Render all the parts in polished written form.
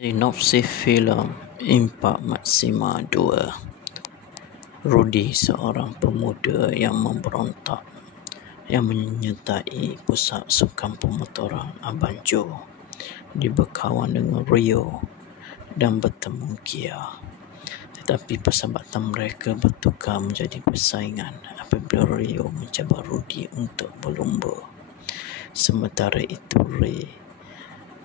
Sinopsis filem Impak Maksima 2. Rudy, seorang pemuda yang memberontak yang menyertai pusat sukan pemotoran Abang Joe, diberkawan dengan Rio dan bertemu Gia. Tetapi persahabatan mereka bertukar menjadi persaingan apabila Rio mencabar Rudy untuk berlumba. Sementara itu, Ray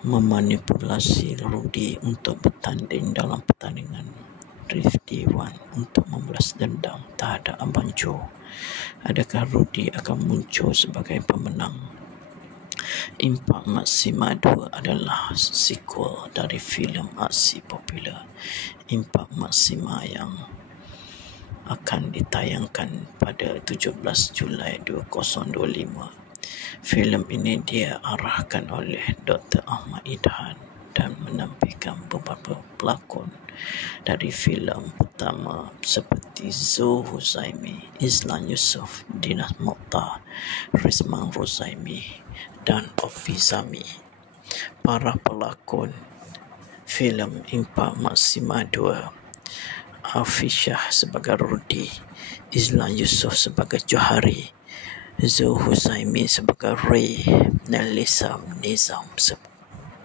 memanipulasi Rudy untuk bertanding dalam pertandingan Drift D1 untuk membalas dendam terhadap Abang Joe. Adakah Rudy akan muncul sebagai pemenang? Impak Maksima 2 adalah sequel dari filem aksi popular Impak Maksima yang akan ditayangkan pada 17 Julai 2025. Filem ini diarahkan oleh Dr. Ahmad Idhan dan menampilkan beberapa pelakon dari filem pertama seperti Zul Huzaimi, Izlan Yusof, Dinas Mokhtar, Rizman Rozaimi dan Ofi Zami. Para pelakon filem Impak Maksima 2: Afishah sebagai Rudy, Izlan Yusof sebagai Johari, Zul Huzaimi sebagai Ray, Nelisa Nizam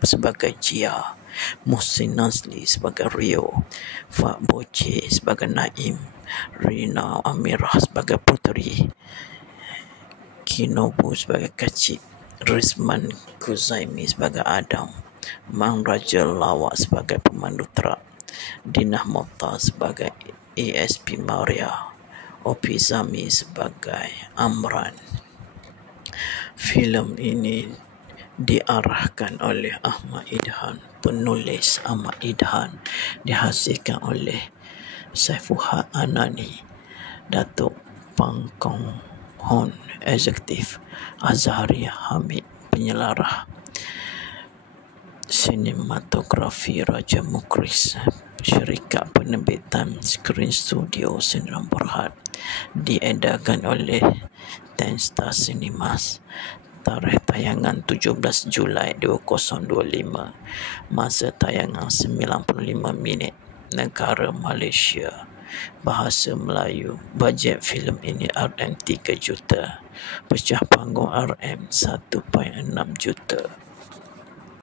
sebagai Gia, Muhsin Nazli sebagai Rio, Fak Boce sebagai Naim, Rina Amirah sebagai Puteri, Kinobu sebagai Kacik, Rizman Kuzaimi sebagai Adam, Mang Raja Lawak sebagai pemandu trak, Dinah Mokhtar sebagai ASP Maria, Opi Zami sebagai Amran. Filem ini diarahkan oleh Ahmad Idhan, penulis Ahmad Idhan, dihasilkan oleh Saifuhad Anani, Datuk Pang Kong Hon, Eksekutif, Azhari Hamid, penyelarah, sinematografi Raja Mukris, syarikat penerbitan Screen Studio Sdn Bhd, diedarkan oleh Ten Star Cinemas. Tarikh tayangan 17 Julai 2025. Masa tayangan 95 minit. Negara Malaysia. Bahasa Melayu. Bajet filem ini RM3 juta. Pecah panggung RM1.6 juta.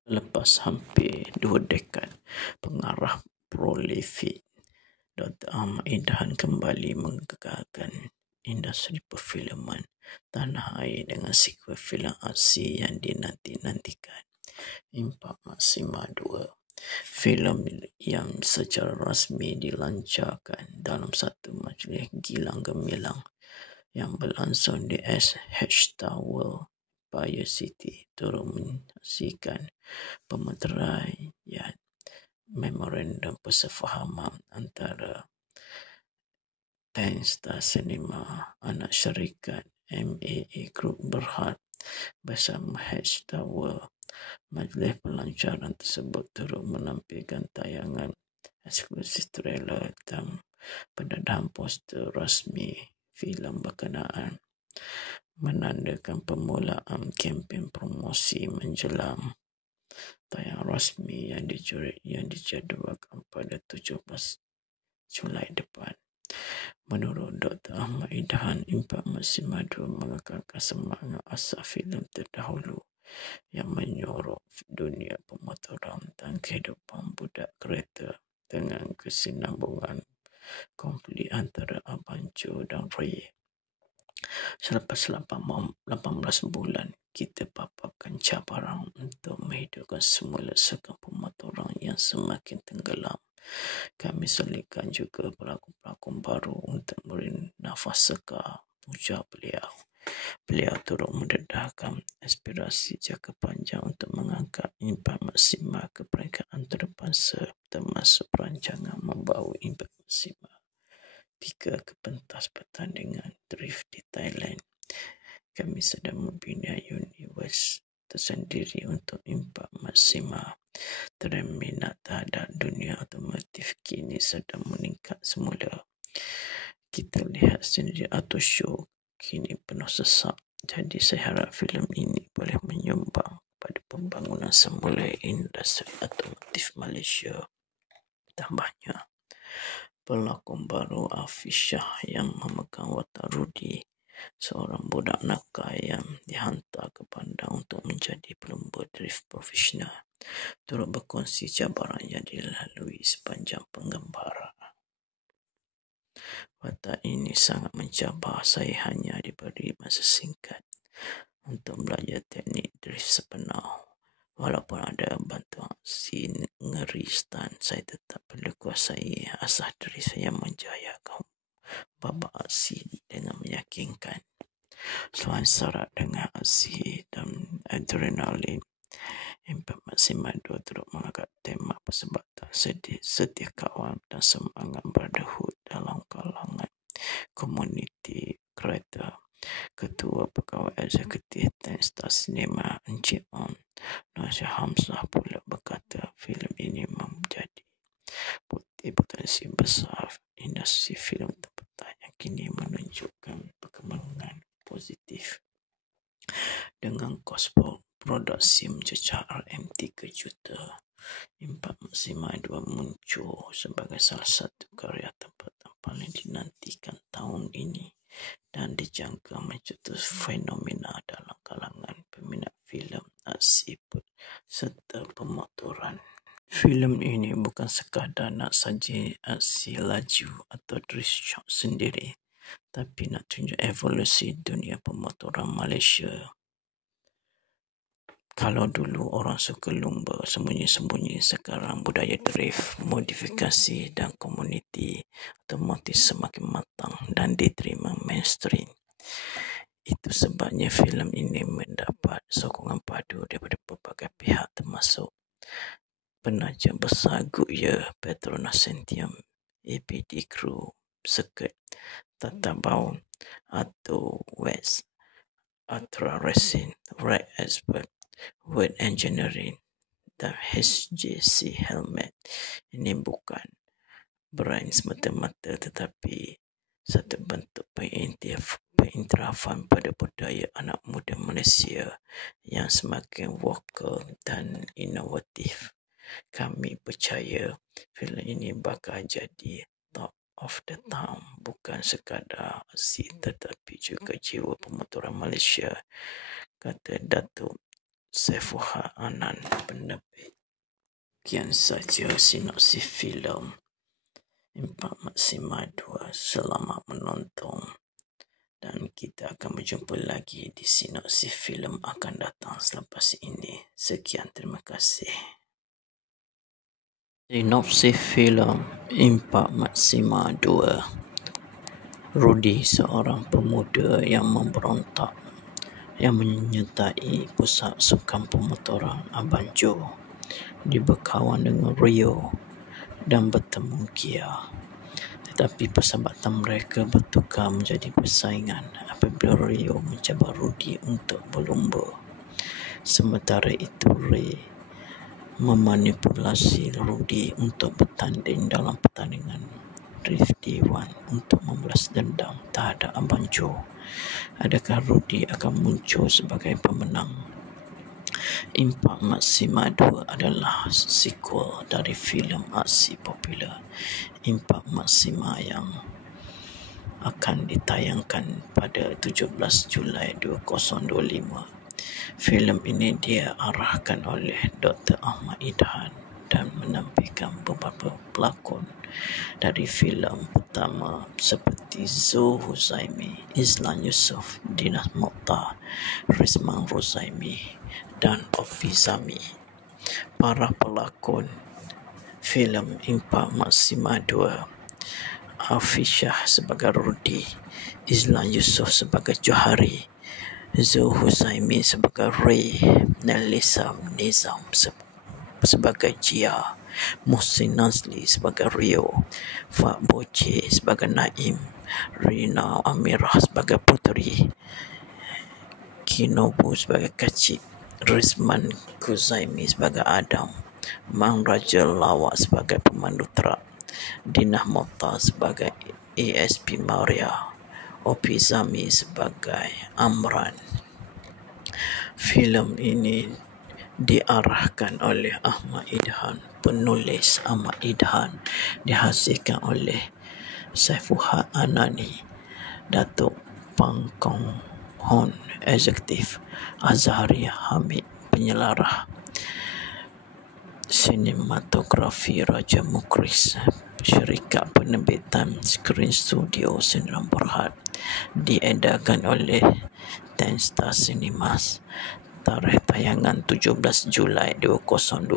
Lepas hampir 2 dekad, pengarah prolific Dr. Ahmad Idhan kembali menggegarkan industri perfilman tanah air dengan sequel filem aksi yang dinanti-nantikan, Impak Maksima 2. Filem yang secara rasmi dilancarkan dalam satu majlis gilang gemilang yang berlangsung di SH Tower, Empire City, turut menyaksikan pemeteraian memorandum persefahaman antara Ten Star Cinema, anak syarikat MAA Group Berhad, bersama H Tower. Majlis pelancaran tersebut turut menampilkan tayangan eksklusif trailer dan pendedahan poster rasmi filem berkenaan, menandakan permulaan kempen promosi menjelang tayangan rasmi yang dijadualkan pada 17 Julai depan. Menurut Dr. Ahmad Idhan, Impak Maksima 2 mengekalkan semangat asal filem terdahulu yang menyorok dunia pemotoran dan kehidupan budak kereta dengan kesinambungan konflik antara Abang Joe dan Ray. Selepas 18 bulan, kita paparkan cabaran untuk menghidupkan semula sukan pemotoran yang semakin tenggelam. Kami selitkan juga pelakon-pelakon baru untuk beri nafas segar, ujar beliau. Beliau turut mendedahkan aspirasi jangka panjang untuk mengangkat Impak Maksima ke peringkat antarabangsa, termasuk perancangan membawa Impak Maksima 3 ke pentas pertandingan drift di Thailand. Kami sedang membina universe tersendiri untuk Impak Maksima. Trend minat terhadap dunia otomotif kini sedang meningkat semula. Kita lihat sendiri auto show kini penuh sesak. Jadi saya harap filem ini boleh menyumbang pada pembangunan semula industri otomotif Malaysia. Tambahnya, pelakon baru Afishah yang memegang watak Rudy, seorang budak nakal yang dihantar ke bandar untuk menjadi pelumba drift profesional, turut berkongsi cabaran yang dilalui sepanjang penggambaran. Watak ini sangat mencabar. Saya hanya diberi masa singkat untuk belajar teknik drift sepenuh. Walaupun ada bantuan aksi ngeri stunt, saya tetap perlu kuasai asas drift yang menjayakan babak aksi dengan meyakinkan. Selain syarat dengan aksi dan adrenalin, Impak Maksima 2 turut mengangkat tema persahabatan, setia kawan dan semangat brotherhood dalam kalangan komuniti kereta. Ketua Pegawai Eksekutif dan Star Cinema Encik On Nasir Hamzah pula berkata filem ini menjadi bukti potensi besar industri filem tempatan yang kini menunjukkan perkembangan positif. Dengan kos produksi mencecah RM3 juta, Impak Maksima 2 muncul sebagai salah satu karya tempatan paling dinantikan tahun ini dan dijangka mencetus fenomena dalam kalangan peminat filem aksi serta pemotoran. Filem ini bukan sekadar nak saji aksi laju atau drift shot sendiri, tapi nak tunjuk evolusi dunia pemotoran Malaysia. Kalau dulu orang suka lumba sembunyi-sembunyi, sekarang budaya drift, modifikasi dan komuniti otomotif semakin matang dan diterima mainstream. Itu sebabnya filem ini mendapat sokongan padu daripada pelbagai pihak termasuk penaja besar Goodyear, Petronas Centium, APD Crew, Circuit, Tata Bound, Auto West, Ultra Racing, Ride Expert, World Engineering dan HJC Helmet. Ini bukan brand semata-mata tetapi satu bentuk pengiktirafan pada budaya anak muda Malaysia yang semakin vokal dan inovatif. Kami percaya filem ini bakal jadi top of the town, bukan sekadar aksi tetapi juga jiwa pemotoran Malaysia, kata Datuk Saifuha Anand, penerbit. Sekian saja sinopsis filem Impak Maksima 2. Selamat menonton dan kita akan berjumpa lagi di sinopsis filem akan datang selepas ini. Sekian, terima kasih. Sinopsis filem Impak Maksima 2. Rudy, seorang pemuda yang memberontak yang menyertai pusat sukan pemotoran Abang Joe, dia berkawan dengan Rio dan bertemu Gia. Tetapi persahabatan mereka bertukar menjadi persaingan apabila Rio mencabar Rudy untuk berlumba. Sementara itu, Ray memanipulasi Rudy untuk bertanding dalam pertandingan Drift D1 untuk membalas dendam terhadap Abang Joe. Adakah Rudy akan muncul sebagai pemenang? Impak Maksima 2 adalah sequel dari filem aksi popular Impak Maksima yang akan ditayangkan pada 17 Julai 2025. Filem ini diarahkan oleh Dr. Ahmad Idhan dan menampilkan beberapa pelakon dari filem pertama seperti Zul Huzaimi, Izlan Yusof, Dinas Mokhtar, Rizman Rozaimi dan Ofi Zami. Para pelakon filem Impak Maksima 2: Afishah sebagai Rudy, Izlan Yusof sebagai Johari, Zul Huzaimi sebagai Ray, Nelisa Nizam sebagai Gia, Muhsin Nazli sebagai Rio, Fak Boce sebagai Naim, Rina Amirah sebagai Puteri, Kinobu sebagai Kacip, Rizman Kuzaimi sebagai Adam, Mang Raja Lawak sebagai pemandu truk, Dinah Mokhtar sebagai ASP Maria, Opi Zami sebagai Amran. Filem ini diarahkan oleh Ahmad Idhan, penulis Ahmad Idhan, dihasilkan oleh Saifuhad Anani, Datuk Pangkong Hon, Eksekutif Azhari Hamid, penyelarah sinematografi Raja Mukris, syarikat penerbitan Screen Studio Sdn Bhd, diedarkan oleh Ten Star Cinemas. Tarikh tayangan 17 Julai 2025.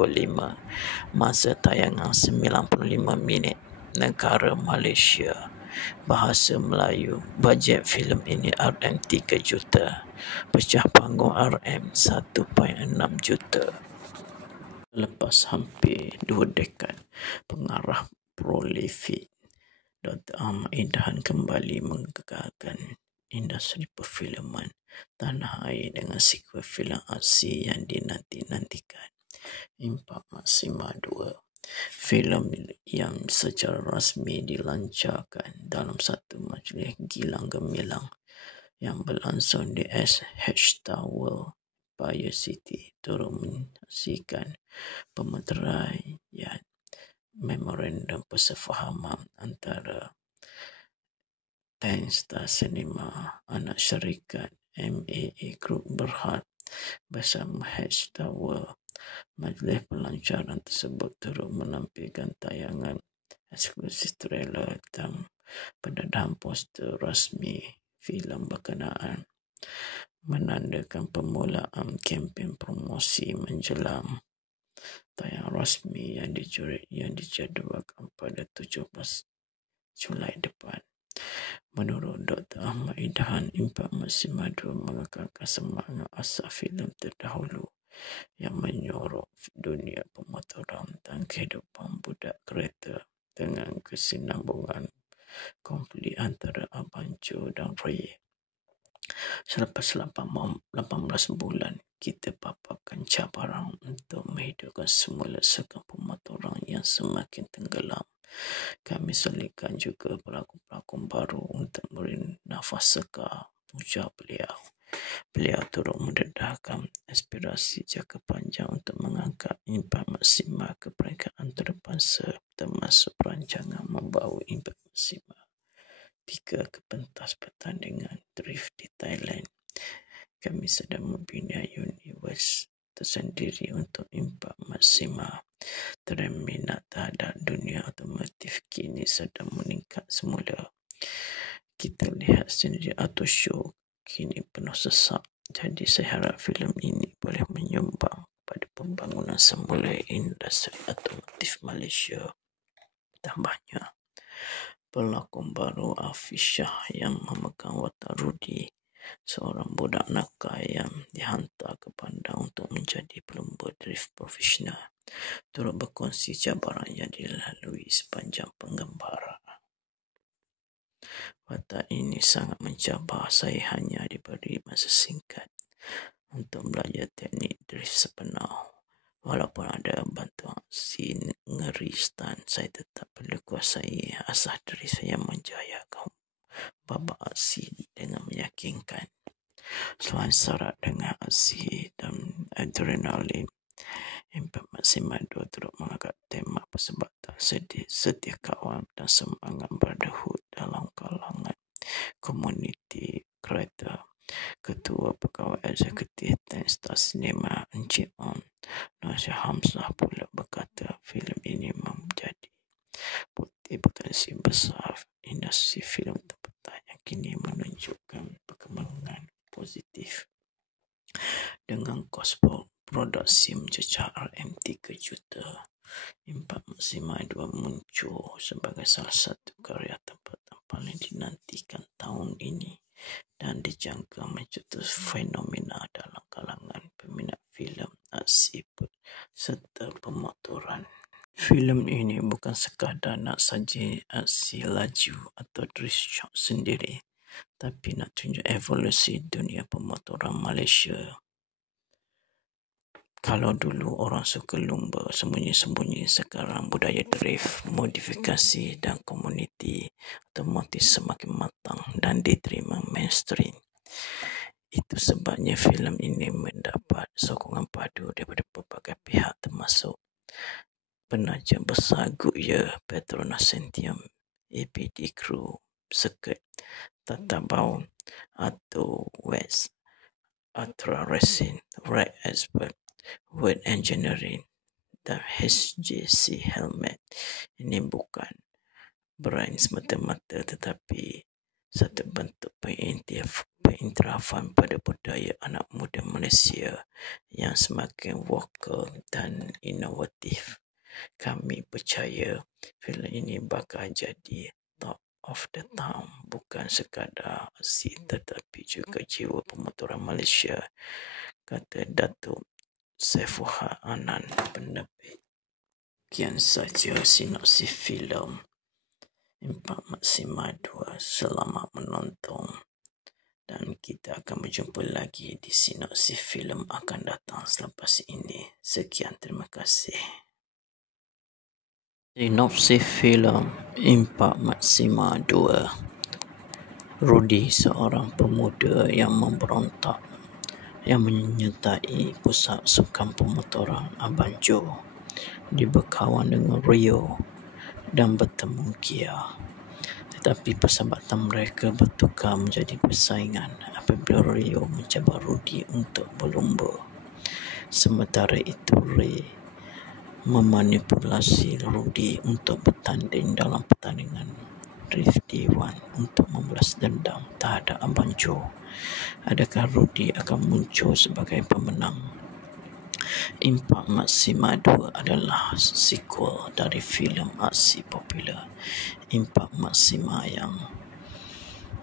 Masa tayangan 95 minit. Negara Malaysia. Bahasa Melayu. Bajet filem ini RM3 juta. Pecah panggung RM1.6 juta. Lepas hampir 2 dekad, pengarah prolific Dr. Ahmad Idhan kembali menggegarkan industri perfilman tanah air dengan sequel filem aksi yang dinanti-nantikan, Impak Maksima 2. Filem yang secara rasmi dilancarkan dalam satu majlis gilang gemilang yang berlangsung di SH Tower, Empire City, turut menyaksikan pemeteraian memorandum persefahaman antara Ten Star Cinema, anak syarikat MAA Group Berhad bersama H Tower. Majlis pelancaran tersebut turut menampilkan tayangan eksklusif trailer dan pendedahan poster rasmi filem berkenaan, menandakan permulaan kempen promosi menjelang tayang rasmi yang dijadualkan pada 17 Julai depan. Menurut Dr. Ahmad Idhan, Impak Maksima 2 mengekalkan semangat asal filem terdahulu yang menyorok dunia pemotoran dan kehidupan budak kereta dengan kesinambungan konflik antara Abang Jo dan Ray. Selepas 18 bulan, kita paparkan cabaran untuk menghidupkan semula sekam pemotoran yang semakin tenggelam. Kami selitkan juga pelakon-pelakon baru untuk beri nafas segar, ujar beliau. Beliau turut mendedahkan aspirasi jangka panjang untuk mengangkat Impak Maksima ke peringkat antarabangsa, termasuk perancangan membawa Impak Maksima 3 ke pentas pertandingan drift di Thailand. Kami sedang membina universe tersendiri untuk Impak Maksima. Trend minat terhadap dunia otomotif kini sedang meningkat semula. Kita lihat sendiri auto show kini penuh sesak. Jadi saya harap filem ini boleh menyumbang pada pembangunan semula industri otomotif Malaysia. Tambahnya, pelakon baru Hafiz Shah yang memegang watak Rudy, seorang budak nakal yang dihantar ke bandar untuk menjadi pelumba drift profesional, turut berkongsi cabaran yang dilalui sepanjang penggambaran. Watak ini sangat mencabar. Saya hanya diberi masa singkat untuk belajar teknik drift sepenuh. Walaupun ada bantuan si ngeri stunt, saya tetap perlu kuasai asas drift yang menjayakan babak aksi dengan meyakinkan. Selain syarat dengan aksi dan adrenalin, Impak Maksima 2 turut mengangkat tema persahabatan, setia kawan dan semangat brotherhood dalam kalangan komuniti kereta. Ketua Pegawai Eksekutif Ten Star Cinema, Encik On Nasir Hamzah pula berkata filem ini menjadi bukti potensi besar industri filem tempatan yang kini menunjukkan perkembangan positif. Dengan kos produksi mencecah RM3 juta, Impak Maksima 2 muncul sebagai salah satu karya tempatan paling dinantikan tahun ini dan dijangka mencetus fenomena dalam kalangan peminat filem aksi serta pemotoran. Filem ini bukan sekadar nak saji aksi laju atau drift shot sendiri, tapi nak tunjuk evolusi dunia pemotoran Malaysia. Kalau dulu orang suka lumba sembunyi-sembunyi, sekarang budaya drift, modifikasi dan komuniti otomotif semakin matang dan diterima mainstream. Itu sebabnya filem ini mendapat sokongan padu daripada pelbagai pihak termasuk penaja besar Goodyear, Petronas Centurion, APD Crew, Circuit, Tata Bound, Auto West, Ultra Racing, Red Expert, World Engineering, dan HJC Helmet. Ini bukan brand semata-mata tetapi satu bentuk pengiktirafan pada budaya anak muda Malaysia yang semakin vokal dan inovatif. Kami percaya filem ini bakal jadi talk of the town, bukan sekadar aksi tetapi juga jiwa pemotoran Malaysia, kata Datuk Saifuddin Anan, penerbit. Sekian saja sinopsis filem Impak Maksima 2. Selamat menonton dan kita akan berjumpa lagi di sinopsis filem akan datang selepas ini. Sekian, terima kasih. Sinopsis filem Impak Maksima 2. Rudy, seorang pemuda yang memberontak yang menyertai pusat sukan pemotoran Abang Joe, diberkawan dengan Rio dan bertemu Kia. Tetapi persahabatan mereka bertukar menjadi persaingan apabila Rio mencabar Rudy untuk berlumba. Sementara itu, Ray memanipulasi Rudy untuk bertanding dalam pertandingan Drift D1 untuk membalas dendam terhadap Abang Joe. Adakah Rudy akan muncul sebagai pemenang? Impak Maksima 2 adalah sequel dari filem aksi popular Impak Maksima yang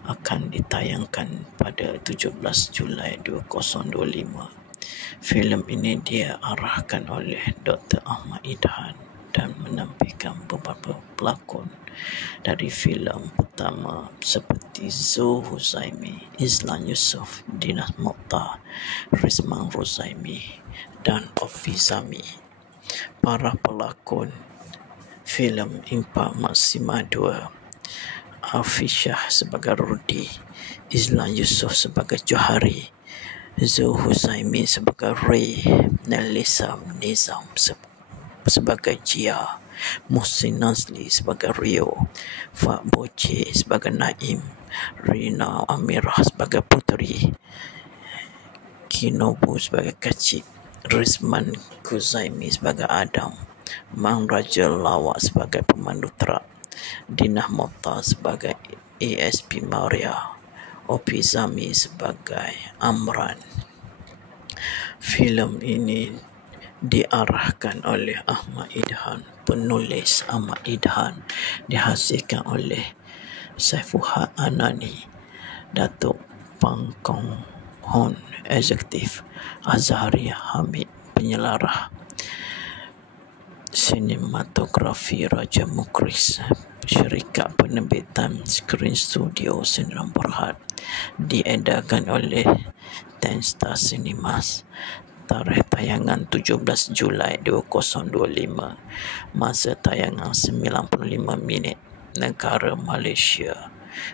akan ditayangkan pada 17 Julai 2025. Filem ini diarahkan oleh Dr. Ahmad Idhan dan menampilkan beberapa pelakon dari filem pertama seperti Zul Huzaimi, Izlan Yusof, Dinas Mokhtar, Rizman Rozaimi dan Ofizami. Para pelakon filem Impak Maksima 2: Afishah sebagai Rudy, Izlan Yusof sebagai Johari, Zul Huzaimi sebagai Ray, Nelisa Nizam sebagai Jia, Muhsin Nazli sebagai Rio, Fak Boce sebagai Naim, Rina Amirah sebagai Puteri, Kinobu sebagai Kacip, Rizman Kuzaimi sebagai Adam, Mang Raja Lawak sebagai pemandu trak, Dinah Mokhtar sebagai ASP Maria, Opi Zami sebagai Amran. Filem ini diarahkan oleh Ahmad Idhan, penulis Ahmad Idhan, dihasilkan oleh Saifuddin Anani, Datuk Pang Kong Hon, Eksekutif, Azhari Hamid, penyelarah, sinematografi Raja Mukris, syarikat penerbitan Screen Studio Sendirian Berhad, diedarkan oleh Ten Star Cinemas. Tarikh tayangan 17 Julai 2025. Masa tayangan 95 minit. Negara Malaysia.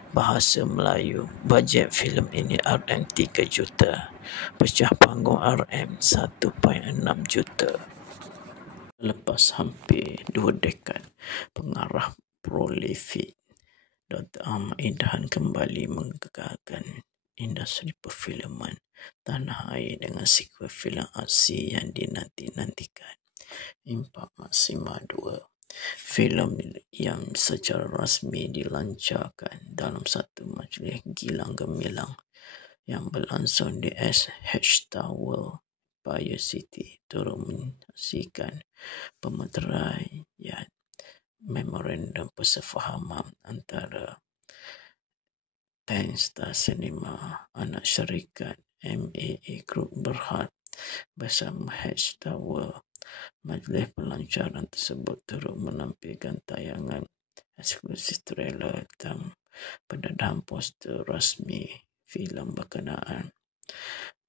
Bahasa Melayu. Bajet filem ini RM3 juta. Pecah panggung RM1.6 juta. Lepas hampir 2 dekad, pengarah prolifik Dr. Ahmad Idhan kembali menggegarkan industri perfilman tanah air dengan sequel filem aksi yang dinanti-nantikan, Impak Maksima 2. Filem yang secara rasmi dilancarkan dalam satu majlis gilang gemilang yang berlangsung di SH Tower, Empire City, turut menyaksikan pemeteraian memorandum persefahaman antara Ten Star Cinema, anak syarikat MAA Group Berhad bersama H Tower. Majlis pelancaran tersebut turut menampilkan tayangan eksklusif trailer dan pendedahan poster rasmi filem berkenaan,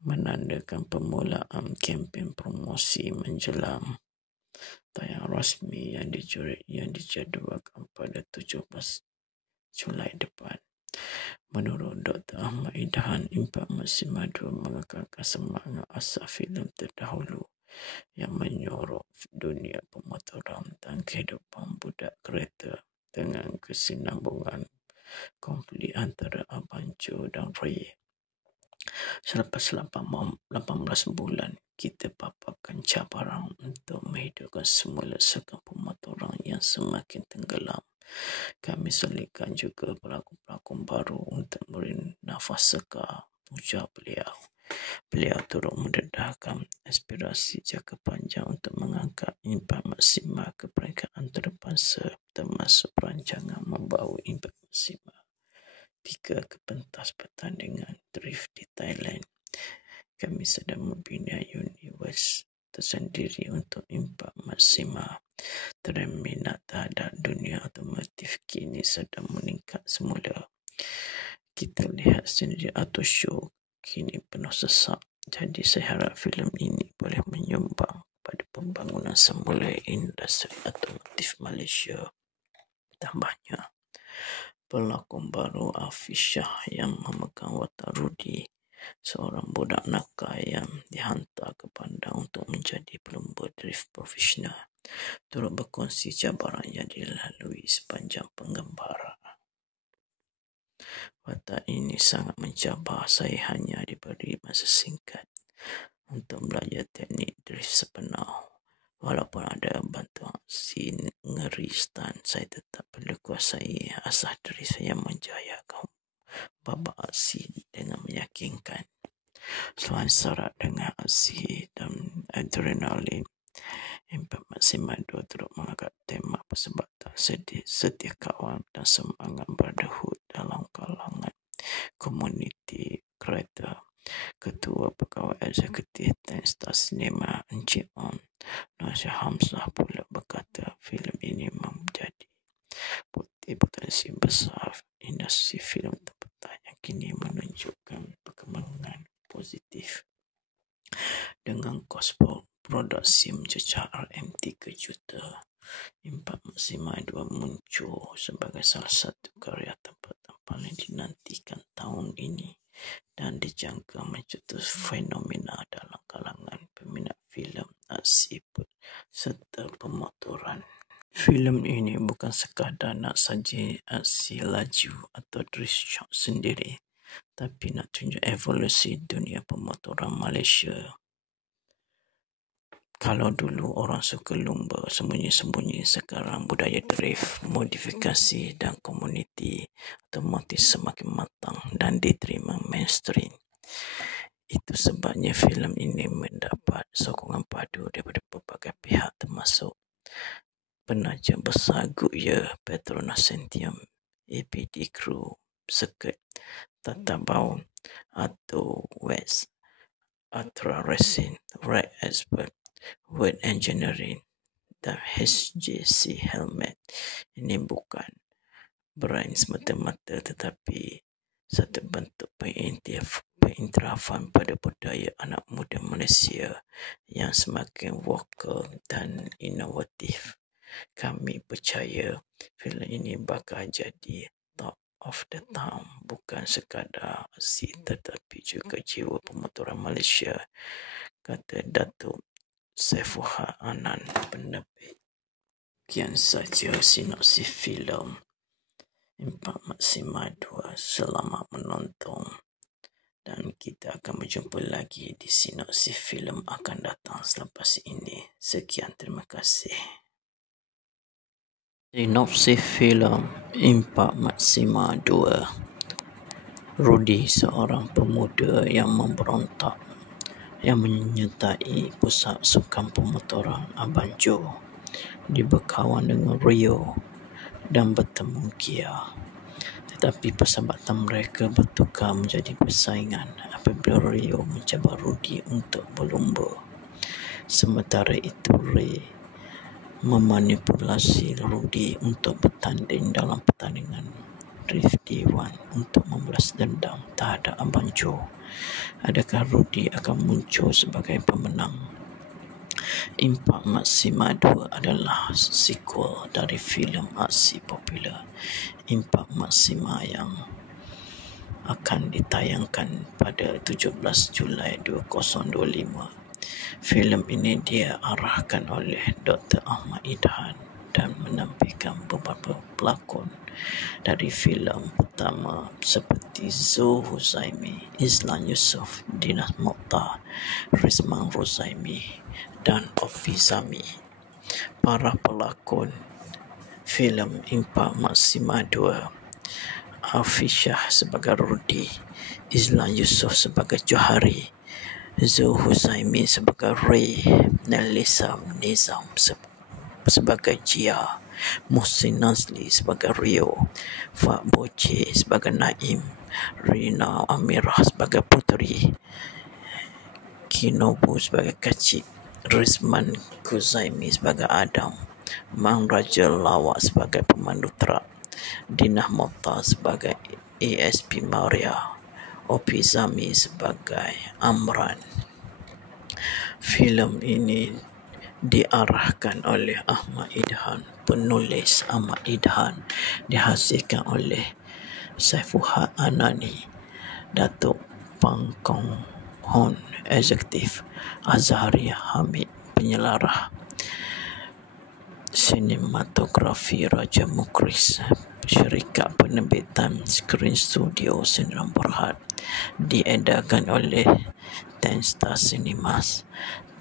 menandakan permulaan kempen promosi menjelang tayang rasmi yang dijadualkan pada 17 Julai depan. Menurut Dr. Ahmad Idahan, Impak Maksima 2 mengekalkan semangat asal filem terdahulu yang menyorot dunia pemotoran dan kehidupan budak kereta dengan kesinambungan konflik antara Abang Joe dan Ray. Selepas 18 bulan, kita paparkan cabaran untuk menghidupkan semula sukan pemotoran yang semakin tenggelam. Kami selitkan juga pelakon-pelakon baru untuk memberi nafas segar, ujar beliau. Beliau turut mendedahkan aspirasi jangka panjang untuk mengangkat Impak Maksima ke peringkat antarabangsa, termasuk perancangan membawa Impak Maksima 3 ke pentas pertandingan drift di Thailand. Kami sedang membina universe tersendiri untuk Impak Maksima. Trend minat terhadap dunia otomotif kini sedang meningkat semula. Kita lihat sendiri auto show kini penuh sesak. Jadi saya harap filem ini boleh menyumbang pada pembangunan semula industri otomotif Malaysia. Tambahnya, pelakon baru Afishah yang memegang watak Rudy, seorang budak nakal yang dihantar ke bandar untuk menjadi pelumba drift profesional, turut berkongsi cabaran yang dilalui sepanjang penggambaran. Watak ini sangat mencabar. Saya hanya diberi masa singkat untuk belajar teknik drift sepenuh. Walaupun ada bantuan scene ngeri stunt, saya tetap perlu kuasai asas drift yang menjayakan babak aksi dengan meyakinkan. Selain syarat dengan aksi dan adrenalin, Impak Maksima 2 turut mengangkat tema persahabatan, setia kawan dan semangat brotherhood dalam kalangan komuniti kereta. Ketua Pegawai Eksekutif dan Star Cinema Encik On Nasir Hamzah pula berkata filem ini menjadi bukti potensi besar industri filem tempatan yang kini menunjukkan perkembangan positif. Dengan kos produksi mencecah RM3 juta, Impak Maksima 2 muncul sebagai salah satu karya tempatan paling dinantikan tahun ini dan dijangka mencetus fenomena dalam kalangan peminat filem aksi serta pemotoran. Filem ini bukan sekadar nak saji aksi laju atau drift shot sendiri, tapi nak tunjuk evolusi dunia pemotoran Malaysia. Kalau dulu orang suka lumba sembunyi-sembunyi, sekarang budaya drift, modifikasi dan komuniti otomotif semakin matang dan diterima mainstream. Itu sebabnya filem ini mendapat sokongan padu daripada pelbagai pihak, termasuk penaja besar Goodyear, Petronas Centium, APD Crew, Circuit, Tata Bound, Auto West, Ultra Racing, Red Expert, World Engineering dan HJC Helmet. Ini bukan brand semata-mata tetapi satu bentuk pengiktirafan pada budaya anak muda Malaysia yang semakin vokal dan inovatif. Kami percaya filem ini bakal jadi top of the town, bukan sekadar aksi tetapi juga jiwa pemotoran Malaysia, kata Datuk Saifuha Anan, penerbit. Sekian saja sinopsis filem Impak Maksima 2. Selamat menonton dan kita akan berjumpa lagi di sinopsis filem akan datang selepas ini. Sekian, terima kasih. Sinopsis filem Impak Maksima 2. Rudy, seorang pemuda yang memberontak yang menyertai pusat sukan pemotoran Abang Joe, diberkawan dengan Rio dan bertemu Kia. Tetapi persahabatan mereka bertukar menjadi persaingan apabila Rio mencabar Rudy untuk berlumba. Sementara itu, Ray memanipulasi Rudy untuk bertanding dalam pertandingan drift D1 untuk membalas dendam terhadap Abang Joe. Adakah Rudy akan muncul sebagai pemenang? Impak Maksima 2 adalah sequel dari filem aksi popular Impak Maksima yang akan ditayangkan pada 17 Julai 2025. Filem ini diarahkan oleh Dr. Ahmad Idhan dan menampilkan beberapa pelakon dari filem pertama seperti Zul Huzaimi, Izlan Yusof, Dinas Mokhtar, Rizman Rozaimi dan Ofi Zami. Para pelakon filem Impak Maksima 2, Afishah sebagai Rudi, Izlan Yusof sebagai Johari, Zul Huzaimi sebagai Ray, Nelisa Nizam sebagai Jia, Muhsin Nazli sebagai Rio, Fak Boce sebagai Naim, Rina Amirah sebagai Puteri, Kinobu sebagai Kacik, Rizman Kuzaimi sebagai Adam, Mang Raja Lawak sebagai pemandu trak, Dinah Mokhtar sebagai ASP Maria, Opi Zami sebagai Amran. Filem ini diarahkan oleh Ahmad Idhan, penulis Ahmad Idhan, dihasilkan oleh Saifuhad Anani, Datuk Pangkong Hon Eksekutif, Azhari Hamid penyelarah, sinematografi Raja Mukris, syarikat penerbitan Screen Studio Sdn Bhd, diedarkan oleh Ten Star Cinemas.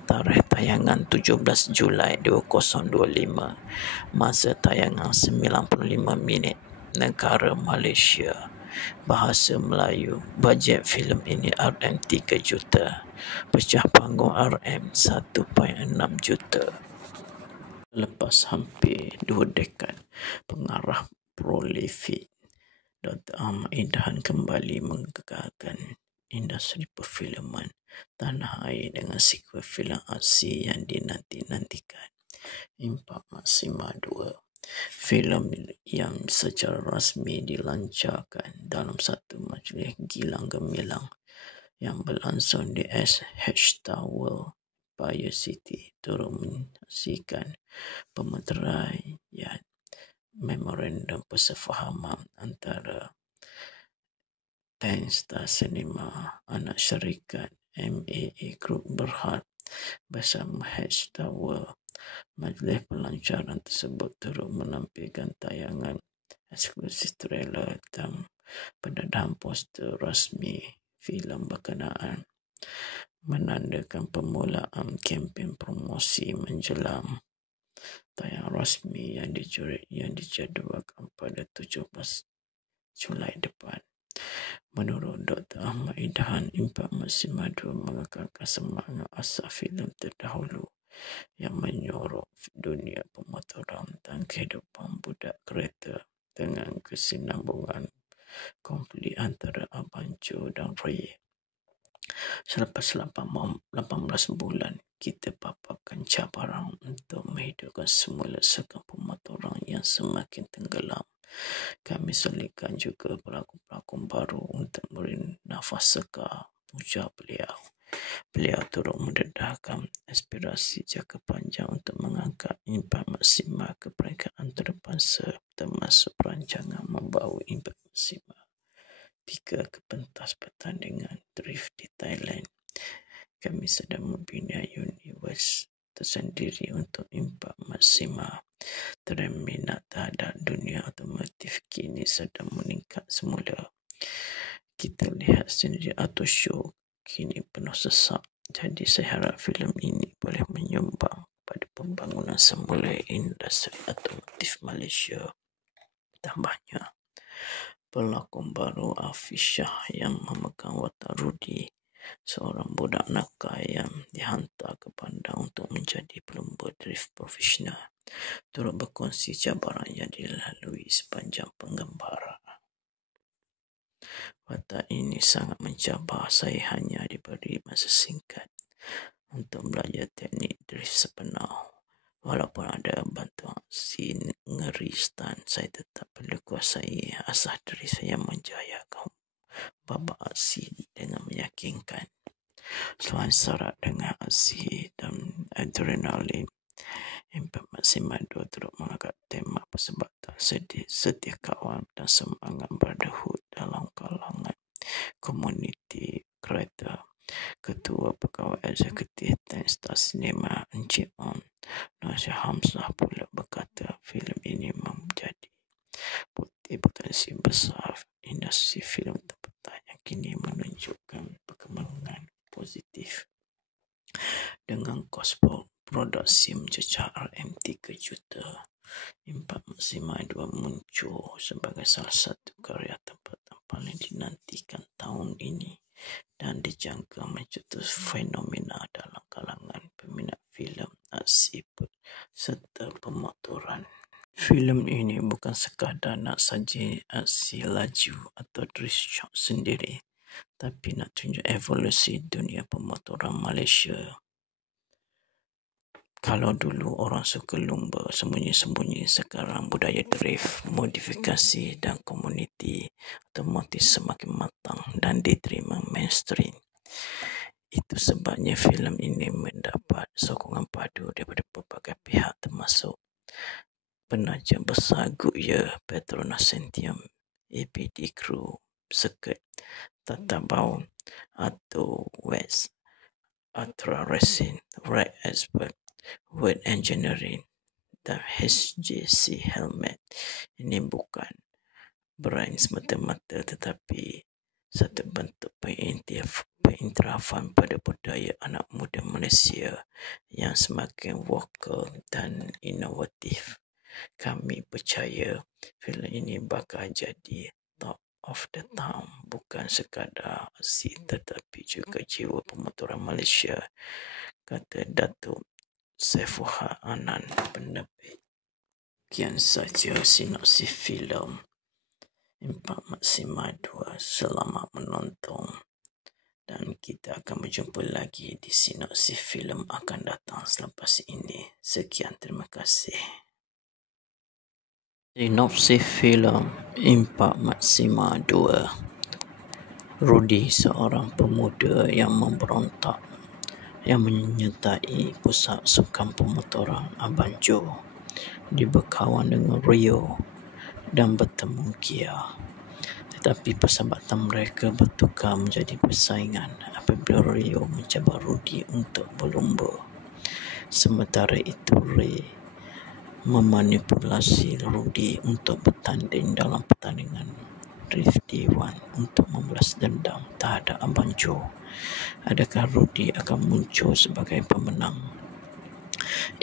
Tarikh tayangan 17 Julai 2025. Masa tayangan 95 minit. Negara Malaysia. Bahasa Melayu. Bajet filem ini RM3 juta. Pecah panggung RM1.6 juta. Lepas hampir 2 dekad, pengarah prolific Dr. Ahmad Idhan kembali menggegarkan industri perfilman tanah air dengan sequel filem aksi yang dinanti-nantikan, Impak Maksima 2. Filem yang secara rasmi dilancarkan dalam satu majlis gilang gemilang yang berlangsung di SH Tower, Empire City, turut menyaksikan pemeteraian memorandum persefahaman antara Ten Star Cinema, anak syarikat MAA Group Berhad bersama H Tower. Majlis pelancaran tersebut turut menampilkan tayangan eksklusif trailer dan pendedahan poster rasmi filem berkenaan, menandakan permulaan kempen promosi menjelang tayang rasmi yang dijadualkan pada 17 Julai depan. Menurut Dr. Ahmad Idhan, Impak Maksima 2 mengekalkan semangat asal filem terdahulu yang menyorok dunia pemotoran dan kehidupan budak kereta dengan kesinambungan konflik antara Abang Joe dan Ray. Selepas 18 bulan, kita paparkan cabaran untuk menghidupkan semula sekat pemotoran yang semakin tenggelam. Kami selitkan juga pelakon-pelakon baru untuk beri nafas segar, ujar beliau. Beliau turut mendedahkan aspirasi jangka panjang untuk mengangkat Impak Maksima ke peringkat antarabangsa, termasuk perancangan membawa Impak Maksima 3 ke pentas pertandingan drift di Thailand. Kami sedang membina universe tersendiri untuk Impak Maksima. Trend minat terhadap dunia otomotif kini sedang meningkat semula. Kita lihat sendiri auto show kini penuh sesak. Jadi saya harap filem ini boleh menyumbang pada pembangunan semula industri otomotif Malaysia. Tambahnya, pelakon baru Afishah yang memegang watak Rudi, seorang budak nakal yang dihantar ke bandar untuk menjadi pelumba drift profesional, turut berkongsi cabaran yang dilalui sepanjang penggambaran. Watak ini sangat mencabar. Saya hanya diberi masa singkat untuk belajar teknik drift sepenuh. Walaupun ada bantuan si ngeri stunt, saya tetap perlu kuasai asas drift yang menjayakan babak aksi dengan meyakinkan. Selain syarat dengan aksi dan adrenalin, Impak Maksima 2 turut mengangkat tema persahabatan, setia kawan dan semangat brotherhood dalam kalangan Community Creator, Ketua Pegawai Eksekutif dan Star Cinema Encik Om Nasir Hamzah pula berkata filem ini menjadi potensi besar industri filem tempatan yang kini menunjukkan perkembangan positif dengan kos produksi mencecah RM3 juta. Impak Maksima 2 muncul sebagai salah satu karya tempatan paling dinantikan tahun ini dan dijangka mencetus fenomena dalam kalangan peminat filem aksi serta pemotoran. Filem ini bukan sekadar nak saji aksi laju atau drift shot sendiri, tapi nak tunjuk evolusi dunia pemotoran Malaysia. Kalau dulu orang suka lumba sembunyi-sembunyi, sekarang budaya drift, modifikasi dan komuniti otomotif semakin matang dan diterima mainstream. Itu sebabnya filem ini mendapat sokongan padu daripada pelbagai pihak termasuk penaja besar Goodyear, Petronas Centium, APD Crew, Circuit, Tata Baun, atau West, Ultra Racing, Red Expert, Word Engineering dan HJC Helmet. Ini bukan brand semata-mata tetapi satu bentuk pengiktirafan pada budaya anak muda Malaysia yang semakin vokal dan inovatif. Kami percaya filem ini bakal jadi talk of the town, bukan sekadar aksi tetapi juga jiwa pemotoran Malaysia, kata Datuk Saifuha Anan, penerbit. Sekian saja sinopsis filem Impak Maksima 2. Selamat menonton dan kita akan berjumpa lagi di sinopsis filem akan datang selepas ini. Sekian, terima kasih. Sinopsis filem Impak Maksima 2. Rudy, seorang pemuda yang memberontak yang menyertai pusat sukan pemotoran Abang Joe, diberkawan dengan Rio dan bertemu Gia. Tetapi persahabatan mereka bertukar menjadi persaingan apabila Rio mencabar Rudy untuk berlumba. Sementara itu, Ray memanipulasi Rudy untuk bertanding dalam pertandingan Drift D1 untuk membalas dendam terhadap Abang Joe. Adakah Rudy akan muncul sebagai pemenang?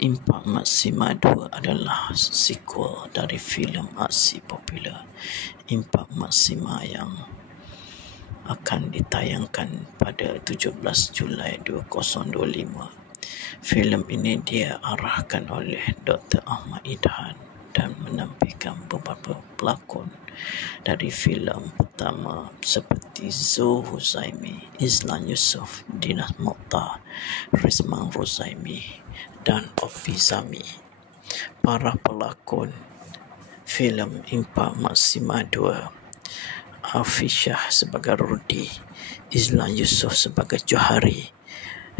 Impak Maksima 2 adalah sequel dari filem aksi popular Impak Maksima yang akan ditayangkan pada 17 Julai 2025. Filem ini diarahkan oleh Dr. Ahmad Idhan dan menampilkan beberapa pelakon dari filem pertama seperti Zul Huzaimi, Izlan Yusof, Dinas Mokhtar, Rizman Rozaimi dan Ofi Zami. Para pelakon filem Impak Maksima 2: Afishah sebagai Rudy, Izlan Yusof sebagai Johari,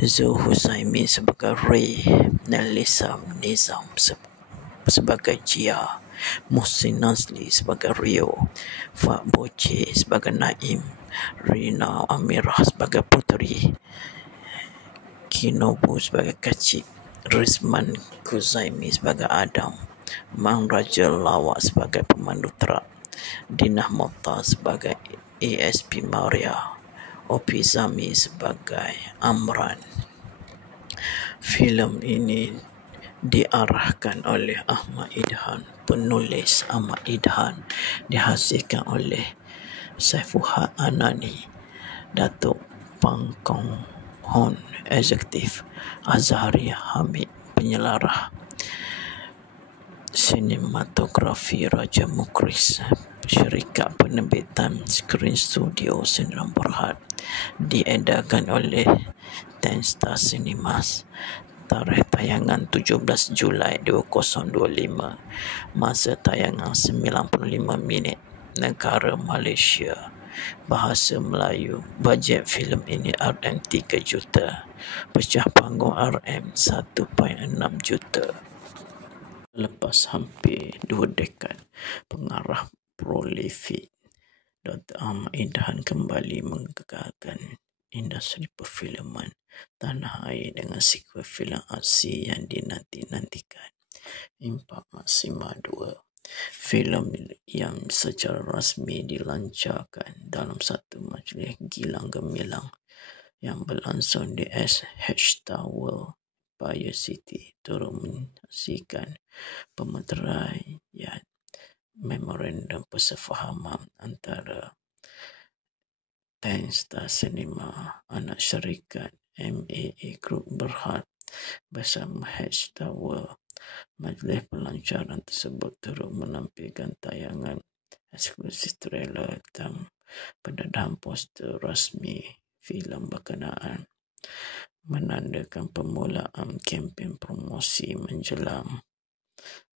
Zul Huzaimi sebagai Ray, Nelisa Nizam sebagai Gia, Muhsin Nazli sebagai Rio, Fak Boce sebagai Naim, Rina Amirah sebagai Puteri, Kinobu sebagai Kacik, Rizman Kuzaimi sebagai Adam, Mang Raja Lawak sebagai pemandu truk, Dinah Mokhtar sebagai ASP Maria, Opi Zami sebagai Amran. Filem ini diarahkan oleh Ahmad Idhan, penulis Ahmad Idhan, dihasilkan oleh Saifuha Anani, Datuk Pangkong Hon, Eksekutif, Azhari Hamid, penyelarah, sinematografi Raja Mukris, syarikat penerbitan Screen Studio Sendirian Berhad, diedarkan oleh Ten Star Cinemas. Tarikh tayangan 17 Julai 2025. Masa tayangan 95 minit. Negara Malaysia. Bahasa Melayu. Bajet filem ini RM3 juta. Pecah panggung RM1.6 juta. Lepas hampir 2 dekad, pengarah prolific Dr. Ahmad Idhan kembali menggegarkan industri perfilman tanah air dengan sequel filem aksi yang dinanti-nantikan, Impak Maksima 2. Filem yang secara rasmi dilancarkan dalam satu majlis gilang gemilang yang berlangsung di SH Tower, Empire City, turut menyaksikan pemeteraian memorandum persefahaman antara Tenstar Cinema, anak syarikat MAA Group Berhad bersama H Tower. Majlis pelancaran tersebut turut menampilkan tayangan eksklusif trailer dan pendedahan poster rasmi filem berkenaan, menandakan permulaan kempen promosi menjelang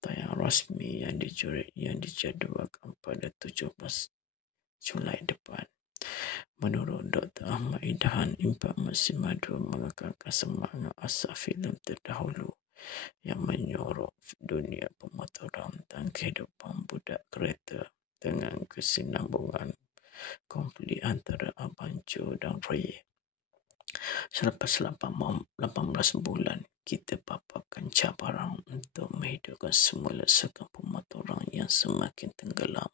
tayang rasmi yang dijadualkan pada 17 Julai depan. Menurut Dr. Ahmad Idhan, Impak Maksima 2 mengekalkan semangat asal filem terdahulu yang menyorot dunia pemotoran dan kehidupan budak kereta dengan kesinambungan konflik antara Abang Joe dan Ray. Selepas 18 bulan, kita paparkan cabaran untuk menghidupkan semula sukan pemotoran yang semakin tenggelam.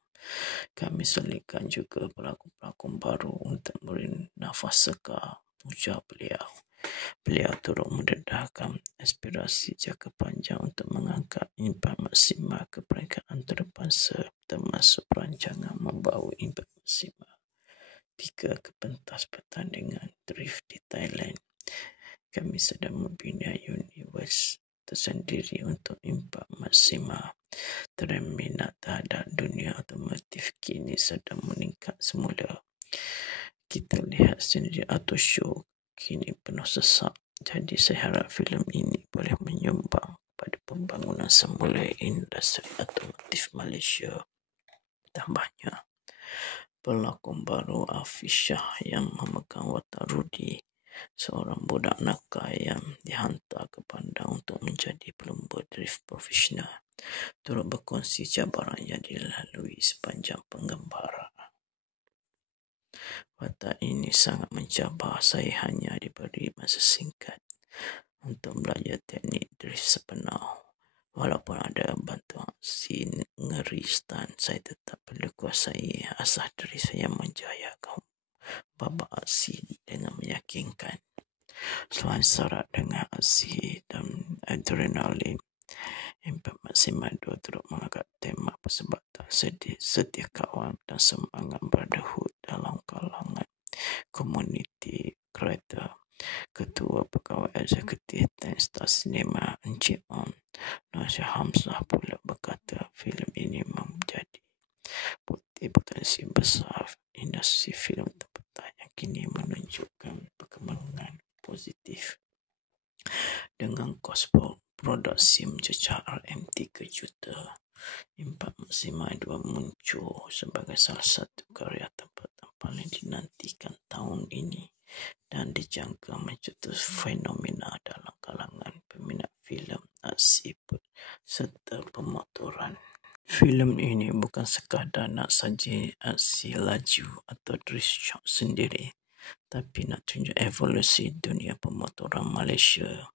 Kami selitkan juga pelakon-pelakon baru untuk beri nafas segar, ujar beliau. Beliau turut mendedahkan aspirasi jangka panjang untuk mengangkat Impak Maksima ke peringkat antarabangsa, termasuk perancangan membawa Impak Maksima 3 ke pentas pertandingan drift di Thailand. Kami sedang membina universe tersendiri untuk Impak Maksima. Trend minat terhadap dunia otomotif kini sedang meningkat semula. Kita lihat sendiri auto show kini penuh sesak. Jadi saya harap filem ini boleh menyumbang pada pembangunan semula industri otomotif Malaysia. Tambahnya, pelakon baru Hafiz Shah yang memegang watak Rudy, seorang budak nakal yang dihantar ke Padang untuk menjadi pelumba drift profesional, turut berkongsi cabaran yang dilalui sepanjang penggambaran. Watak ini sangat mencabar. Saya hanya diberi masa singkat untuk belajar teknik drift sepenuh. Walaupun ada bantuan si ngeri stunt, saya tetap perlu kuasai asas drift yang menjayakan babak aksi dengan meyakinkan. Selain syarat dengan aksi dan adrenalin, Impak Maksima 2 turut mengangkat tema persahabatan, setia kawan dan semangat brotherhood dalam kalangan komuniti kereta. Ketua Pegawai Eksekutif Tenstar Cinema, Encik On Nasir Hamzah pula berkata filem ini menjadi bukti potensi besar industri filem tempatan yang kini menunjukkan perkembangan positif. Dengan kos produksi mencecah RM3 juta, Impak Maksima 2 muncul sebagai salah satu karya tempatan paling dinantikan tahun ini dan dijangka mencetus fenomena dalam kalangan peminat filem aksi serta pemotoran. Filem ini bukan sekadar nak saji aksi laju atau drift shot sendiri, tapi nak tunjuk evolusi dunia pemotoran Malaysia.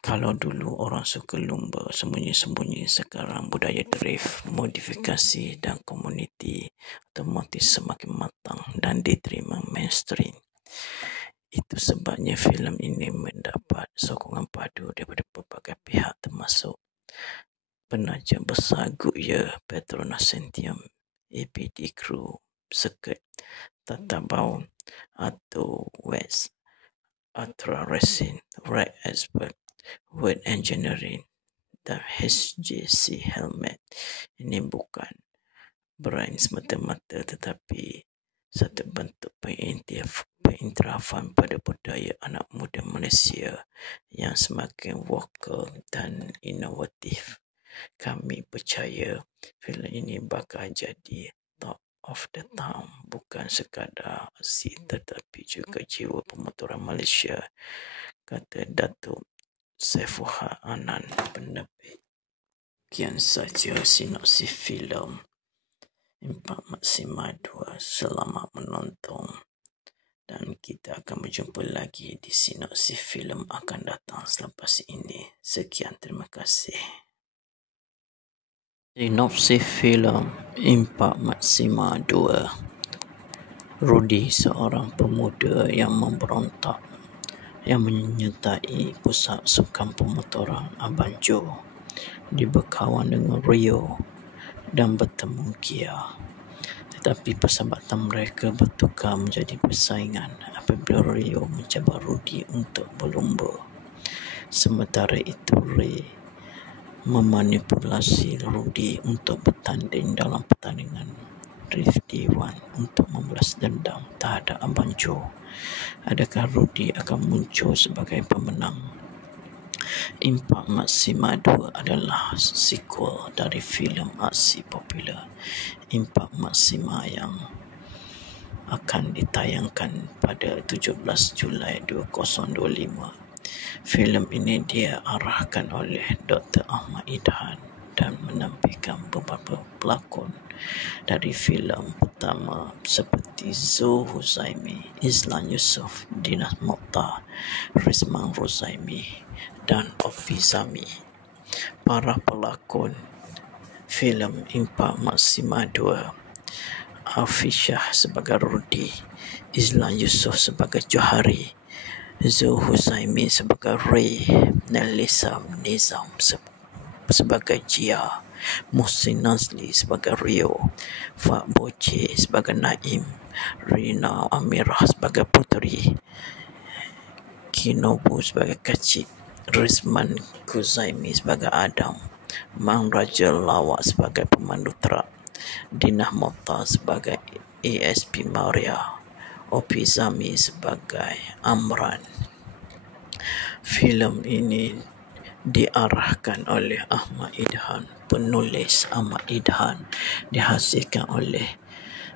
Kalau dulu orang suka lumba sembunyi-sembunyi, sekarang budaya drift, modifikasi dan komuniti otomotif semakin matang dan diterima mainstream. Itu sebabnya filem ini mendapat sokongan padu daripada pelbagai pihak, termasuk penaja besar Goodyear, Petronas Centium, APD Crew, Circuit, Tata Bau, Auto West, Ultra Racing, Ride Expert, World Engineering dan HJC Helmet. Ini bukan brand semata-mata tetapi satu bentuk pengiktirafan pada budaya anak muda Malaysia yang semakin vokal dan inovatif. Kami percaya filem ini bakal jadi talk of the town, bukan sekadar aksi tetapi juga jiwa pemotoran Malaysia, kata Datuk Saifuha Anan, penerbit. Sekian saja sinopsis filem Impak Maksima 2. Selamat menonton dan kita akan berjumpa lagi di sinopsis filem akan datang selepas ini. Sekian, terima kasih. Sinopsis filem Impak Maksima 2. Rudy, seorang pemuda yang memberontak yang menyertai pusat sukan pemotoran Abang Joe, diberkawan dengan Rio dan bertemu Kia. Tetapi persahabatan mereka bertukar menjadi persaingan apabila Rio mencabar Rudy untuk berlumba. Sementara itu, Ray memanipulasi Rudy untuk bertanding dalam pertandingan Drift D1 untuk membalas dendam terhadap Abang Joe. Adakah Rudy akan muncul sebagai pemenang? Impak Maksima 2 adalah sequel dari filem aksi popular Impak Maksima yang akan ditayangkan pada 17 Julai 2025. Filem ini diarahkan oleh Dr. Ahmad Idhan dan menampilkan beberapa pelakon dari filem pertama seperti Zul Huzaimi, Izlan Yusof, Dinas Mokhtar, Rizman Rozaimi dan Ofi Zami. Para pelakon filem Impak Maksima 2: Afisyah sebagai Rudy, Izlan Yusof sebagai Johari, Zul Huzaimi sebagai Ray, Nelisa Nizam sebagai Jia, Muhsin Nazli sebagai Rio, Fak Boce sebagai Naim, Rina Amirah sebagai Puteri, Kinobu sebagai Kacik, Rizman Kuzaimi sebagai Adam, Mang Raja Lawak sebagai pemandu terak, Dinah Mokhtar sebagai ASP Maria, Opi Zami sebagai Amran. Filem ini diarahkan oleh Ahmad Idhan, penulis Ahmad Idhan, dihasilkan oleh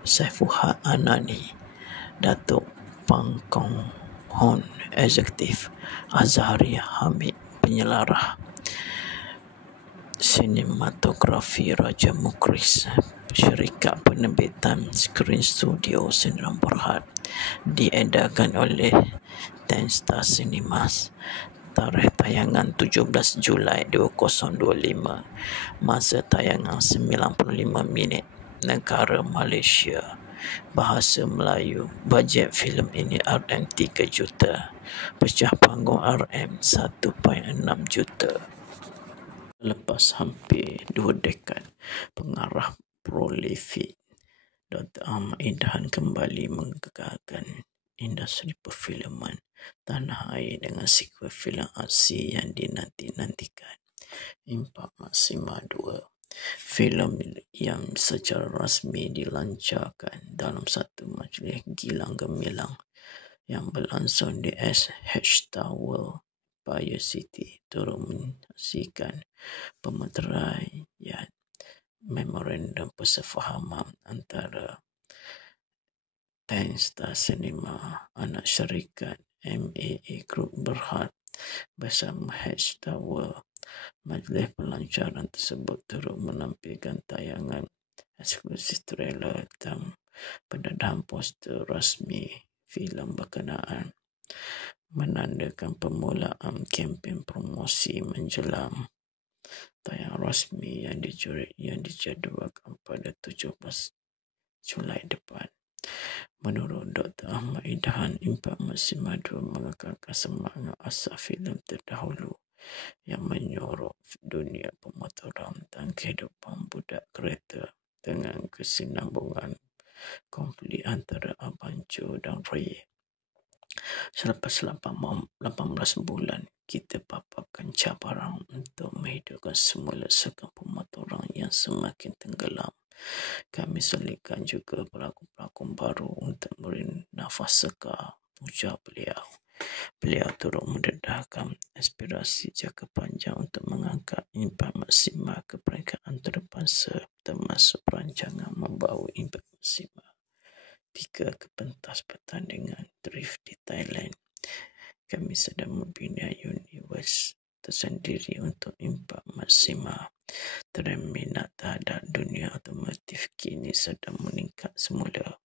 Saifuhad Anani, Datuk Pang Kong Hon, Eksekutif, Azhari Hamid, penyelarah, sinematografi Raja Mukris, syarikat penerbitan Screen Studio Sendirian Berhad, diedarkan oleh Ten Star Cinemas. Tarikh tayangan 17 Julai 2025. Masa tayangan 95 minit. Negara Malaysia. Bahasa Melayu. Bajet filem ini RM3 juta. Pecah panggung RM1.6 juta. Lepas hampir 2 dekad, pengarah prolifik Dr. Ahmad Idhan kembali menggegarkan industri perfilman tanah air dengan sequel filem aksi yang dinanti-nantikan, Impak Maksima 2. Filem yang secara rasmi dilancarkan dalam satu majlis gilang gemilang yang berlangsung di SH Tower, Empire City, turut menyaksikan pemeteraian memorandum persefahaman antara Ten Star Cinema, anak syarikat MAA Group Berhad bersama H Tower. Majlis pelancaran tersebut turut menampilkan tayangan eksklusif trailer dan pendedahan poster rasmi filem berkenaan, menandakan permulaan kempen promosi menjelang tayangan rasmi yang dijadualkan pada 17 Julai depan. Menurut Dr. Ahmad Idhan, Impak Maksima 2 mengekalkan semangat asal filem terdahulu yang menyorot dunia pemotoran dan kehidupan budak kereta dengan kesinambungan konflik antara Abang Joe dan Ray. Selepas 18 bulan, kita paparkan cabaran untuk menghidupkan semula sukan pemotoran yang semakin tenggelam. Kami selitkan juga pelakon-pelakon baru untuk memberi nafas segar, ujar beliau. Beliau turut mendedahkan aspirasi jangka panjang untuk mengangkat Impak Maksima ke peringkat antarabangsa, termasuk perancangan membawa Impak Maksima 3 ke pentas pertandingan drift di Thailand. Kami sedang membina universe tersendiri untuk Impact Maxima. Trend minat terhadap dunia otomotif kini sedang meningkat semula.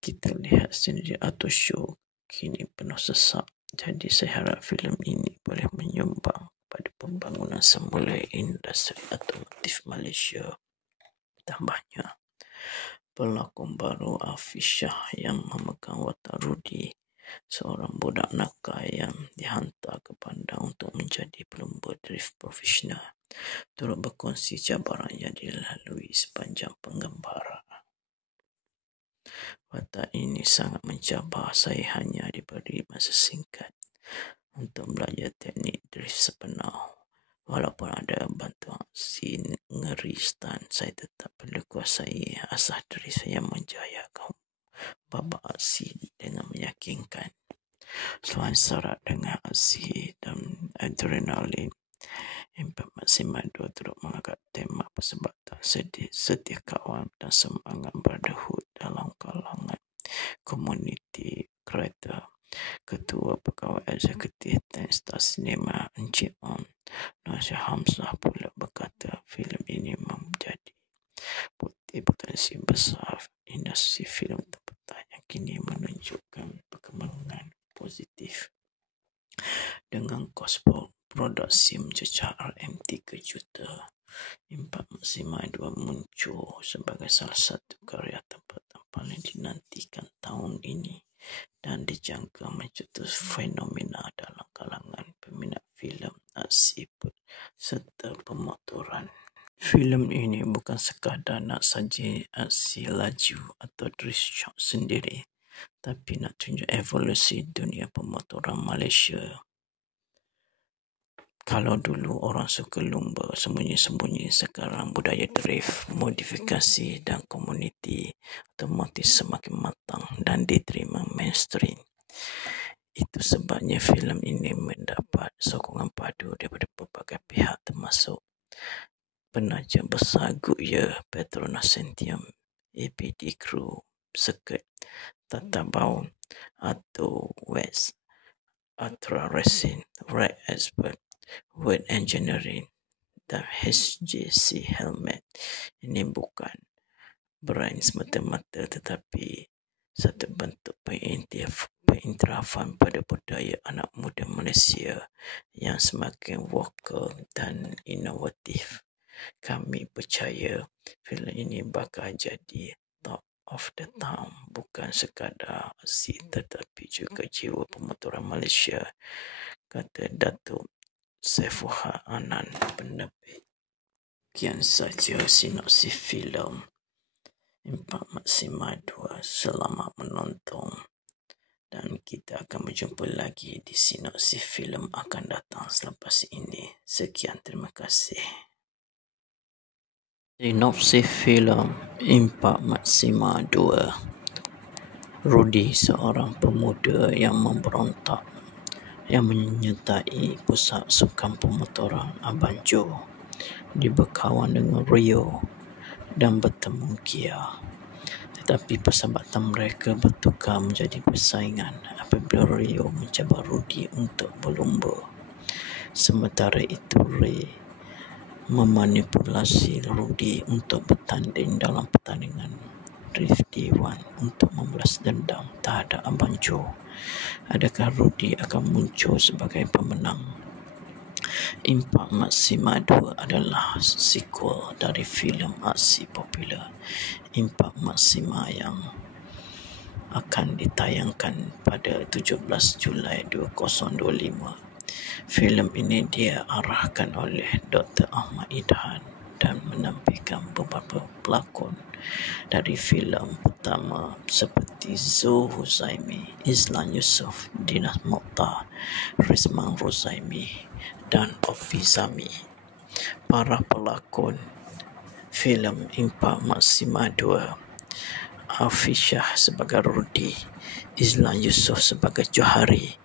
Kita lihat sendiri auto show kini penuh sesak. Jadi saya harap filem ini boleh menyumbang pada pembangunan semula industri otomotif Malaysia. Tambahnya, pelakon baru Afishah yang memegang watak Rudy, seorang budak nakal yang dihantar ke bandar untuk menjadi pelumba drift profesional, turut berkongsi cabaran yang dilalui sepanjang penggambaran. Watak ini sangat mencabar. Saya hanya diberi masa singkat untuk belajar teknik drift sepenuh. Walaupun ada bantuan scene ngeri stunt, saya tetap perlu kuasai asas drift yang menjayakan babak aksi dengan meyakinkan. Selain syarat dengan aksi dan adrenalin, Impact Maxima 2 turut mengangkat tema persahabatan, setia kawan dan semangat brotherhood dalam kalangan komuniti kreator. Ketua Pegawai Eksekutif dan Star Cinema Encik On Nasir Hamzah pula berkata filem ini menjadi potensi besar industri filem tempatan yang kini menunjukkan perkembangan positif. Dengan kos produksi mencecah RM3 juta, Impact Maxima 2 muncul sebagai salah satu karya tempatan paling dinantikan tahun ini dan dijangka mencetus fenomena dalam kalangan peminat filem aksi serta pemotoran. Filem ini bukan sekadar nak saji aksi laju atau drift shot sendiri, tapi nak tunjuk evolusi dunia pemotoran Malaysia. Kalau dulu orang suka lumba sembunyi-sembunyi, sekarang budaya drift, modifikasi dan komuniti otomotif semakin matang dan diterima mainstream. Itu sebabnya filem ini mendapat sokongan padu daripada pelbagai pihak termasuk penaja besar Goodyear, Petronas Centium, APD Crew, Circuit, Tata Bound, Auto West, Ultra Racing, Red Expert, World Engineering dan HJC Helmet. Ini bukan brand semata-mata tetapi satu bentuk pengiktirafan pada budaya anak muda Malaysia yang semakin vokal dan inovatif. Kami percaya filem ini bakal jadi top of the town, bukan sekadar aksi tetapi juga jiwa pemotoran Malaysia, kata Datuk Saifuha Anan, penerbit. Sekian saja sinopsis filem Impact Maxima 2. Selamat menonton dan kita akan berjumpa lagi di sinopsis filem akan datang selepas ini. Sekian, terima kasih. Sinopsis filem Impact Maxima 2. Rudy, seorang pemuda yang memberontak yang menyertai pusat sukan pemotoran Abang Joe, diberkawan dengan Rio dan bertemu Gia. Tetapi persahabatan mereka bertukar menjadi persaingan apabila Rio mencabar Rudy untuk berlumba. Sementara itu, Ray memanipulasi Rudy untuk bertanding dalam pertandingan Drift D1 untuk membalas dendam terhadap Abang Joe. Adakah Rudy akan muncul sebagai pemenang? Impact Maxima 2 adalah sequel dari filem aksi popular Impact Maxima yang akan ditayangkan pada 17 Julai 2025. Filem ini diarahkan oleh Dr. Ahmad Idhan dan menampilkan beberapa pelakon dari filem pertama seperti Zul Huzaimi, Izlan Yusof, Dinas Mokhtar, Rizman Rozaimi dan Ofi Zami. Para pelakon filem Impact Maxima 2: Afishah sebagai Rudy, Izlan Yusof sebagai Johari,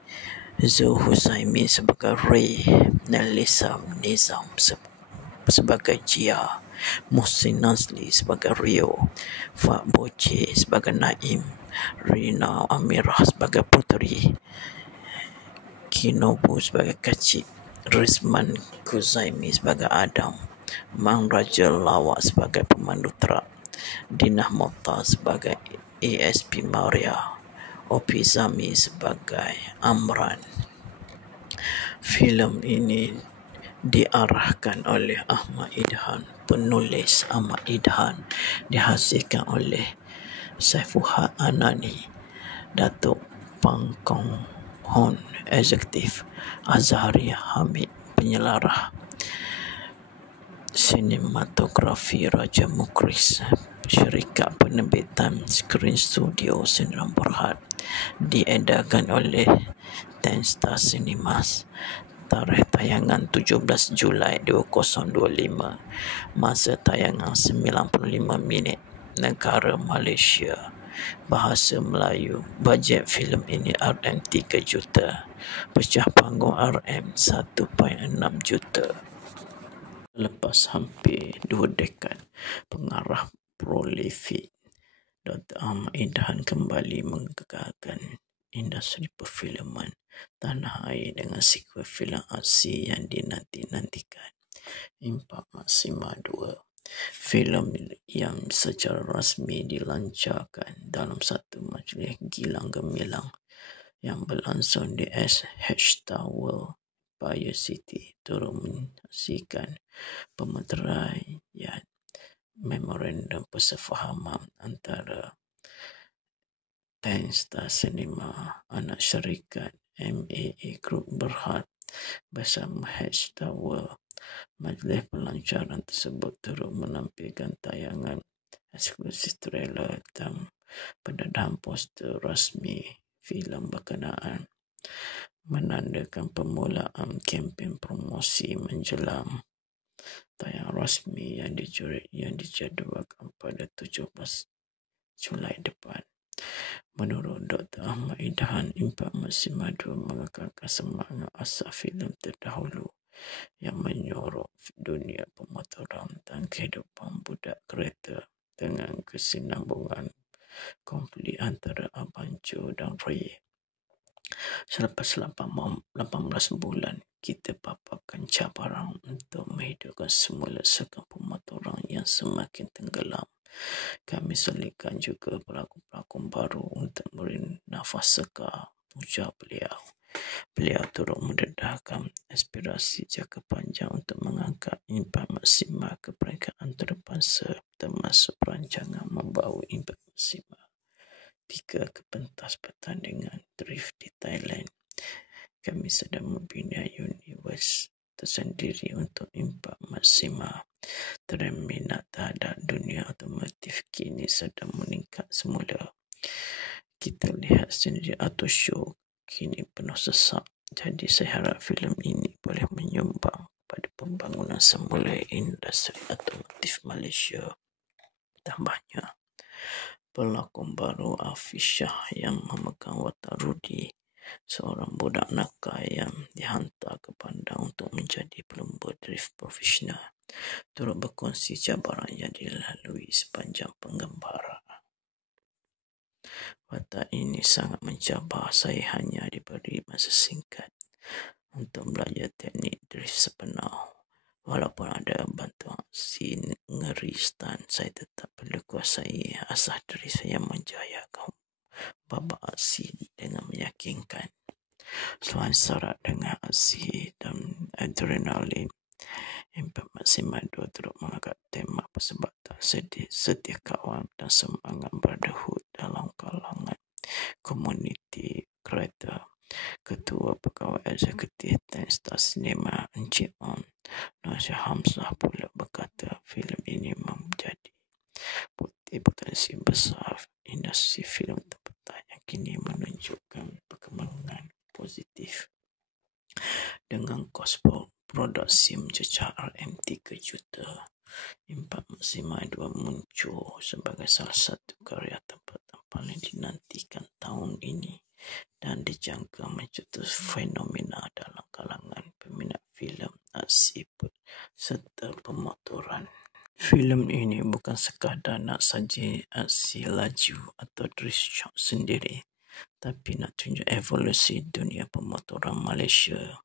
Zul Huzaimi sebagai Ray, Nelisa Nizam sebagai Gia, Muhsin Nazli sebagai Rio, Fak Boce sebagai Naim, Rina Amirah sebagai Puteri, Kinobu sebagai Kacik, Rizman Kuzaimi sebagai Adam, Mang Raja Lawak sebagai pemandu truk, Dinah Moftar sebagai ASP Maria, Opi Zami sebagai Amran. Filem ini diarahkan oleh Ahmad Idhan, penulis Ahmad Idhan, dihasilkan oleh Saifuddin Anani, Datuk Pangkong Hon, Eksekutif Azhari Hamid, penyelarah sinematografi Raja Mukris, syarikat penerbitan Screen Studio Sdn Bhd, diedarkan oleh Ten Star Cinemas. Tarikh tayangan 17 Julai 2025. Masa tayangan 95 minit. Negara Malaysia. Bahasa Melayu. Bajet filem ini RM3 juta. Pecah panggung RM1.6 juta. Lepas hampir 2 dekad, pengarah prolific Dr. Ahmad Idhan kembali menggegarkan industri perfilman tanah air dengan sequel filem aksi yang dinanti-nantikan, Impak Maksima 2. Filem yang secara rasmi dilancarkan dalam satu majlis gilang gemilang yang berlangsung di SH Tower, Empire City, turut menyaksikan pemeteraian memorandum persefahaman antara Ten Star Cinema, anak syarikat MAA Group Berhad bersama H Tower. Majlis pelancaran tersebut turut menampilkan tayangan eksklusif trailer dan pendedahan poster rasmi filem berkenaan, menandakan permulaan kempen promosi menjelang tayang rasmi yang dijadualkan pada 17 Julai depan. Menurut Dr. Ahmad Idhan, Impak Maksima 2 mengekalkan semangat asal filem terdahulu yang menyorok dunia pemotoran dan kehidupan budak kereta dengan kesinambungan konflik antara Abang Joe dan Ray. Selepas 18 bulan, kita paparkan cabaran untuk menghidupkan semula sekat pemotoran yang semakin tenggelam. Kami selitkan juga pelakon-pelakon baru untuk beri nafas segar, ujar beliau. Beliau turut mendedahkan aspirasi jangka panjang untuk mengangkat Impak Maksima ke peringkat antarabangsa, termasuk perancangan membawa Impak Maksima 3 ke pentas pertandingan drift di Thailand. Kami sedang membina universe tersendiri untuk Impak Maksima. Trend minat terhadap dunia otomotif kini sedang meningkat semula. Kita lihat sendiri auto show kini penuh sesak. Jadi saya harap filem ini boleh menyumbang pada pembangunan semula industri otomotif Malaysia. Tambahnya, pelakon baru Hafiz Shah yang memegang watak Rudy, seorang budak nakal yang dihantar ke bandar untuk menjadi pelumba drift profesional, turut berkongsi cabaran yang dilalui sepanjang penggambaran. Watak ini sangat mencabar. Saya hanya diberi masa singkat untuk belajar teknik drift sepenuh. Walaupun ada bantuan si ngeri stunt, saya tetap perlu kuasai asas drift yang menjayakan babak aksi dengan meyakinkan. Selain syarat dengan aksi dan adrenalin, Impak Maksima 2 turut mengangkat tema persahabatan, setia kawan dan semangat brotherhood dalam kalangan komuniti kereta. Ketua Pegawai Eksekutif Ten Star Cinema, Encik On Nasir Hamzah pula berkata filem ini menjadi bukti potensi besar industri filem tempatan yang kini menunjukkan perkembangan positif. Dengan kos produksi mencecah RM3 juta, Impak Maksima 2 muncul sebagai salah satu karya tempatan paling dinantikan tahun ini dan dijangka mencetus fenomena dalam kalangan peminat filem aksi serta pemotoran. Filem ini bukan sekadar nak saji aksi laju atau drift shot sendiri, tapi nak tunjuk evolusi dunia pemotoran Malaysia.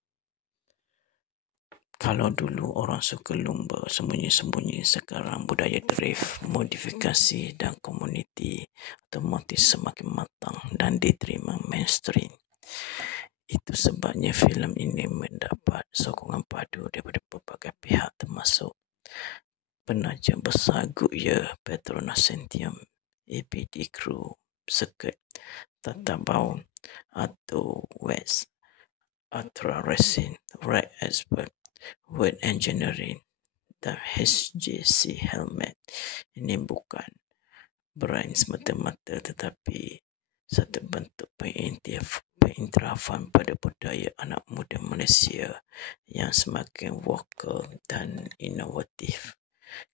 Kalau dulu orang suka lumba sembunyi-sembunyi, sekarang budaya drift, modifikasi dan komuniti otomotif semakin matang dan diterima mainstream. Itu sebabnya filem ini mendapat sokongan padu daripada pelbagai pihak termasuk penaja besar Goodyear, Petronas Centurion, APD Crew, Circuit, Tata Bound, Auto West, Ultra Racing, Red Expert, Word Engineering dan HJC Helmet. Ini bukan brand semata-mata tetapi satu bentuk pengiktirafan pada budaya anak muda Malaysia yang semakin vokal dan inovatif.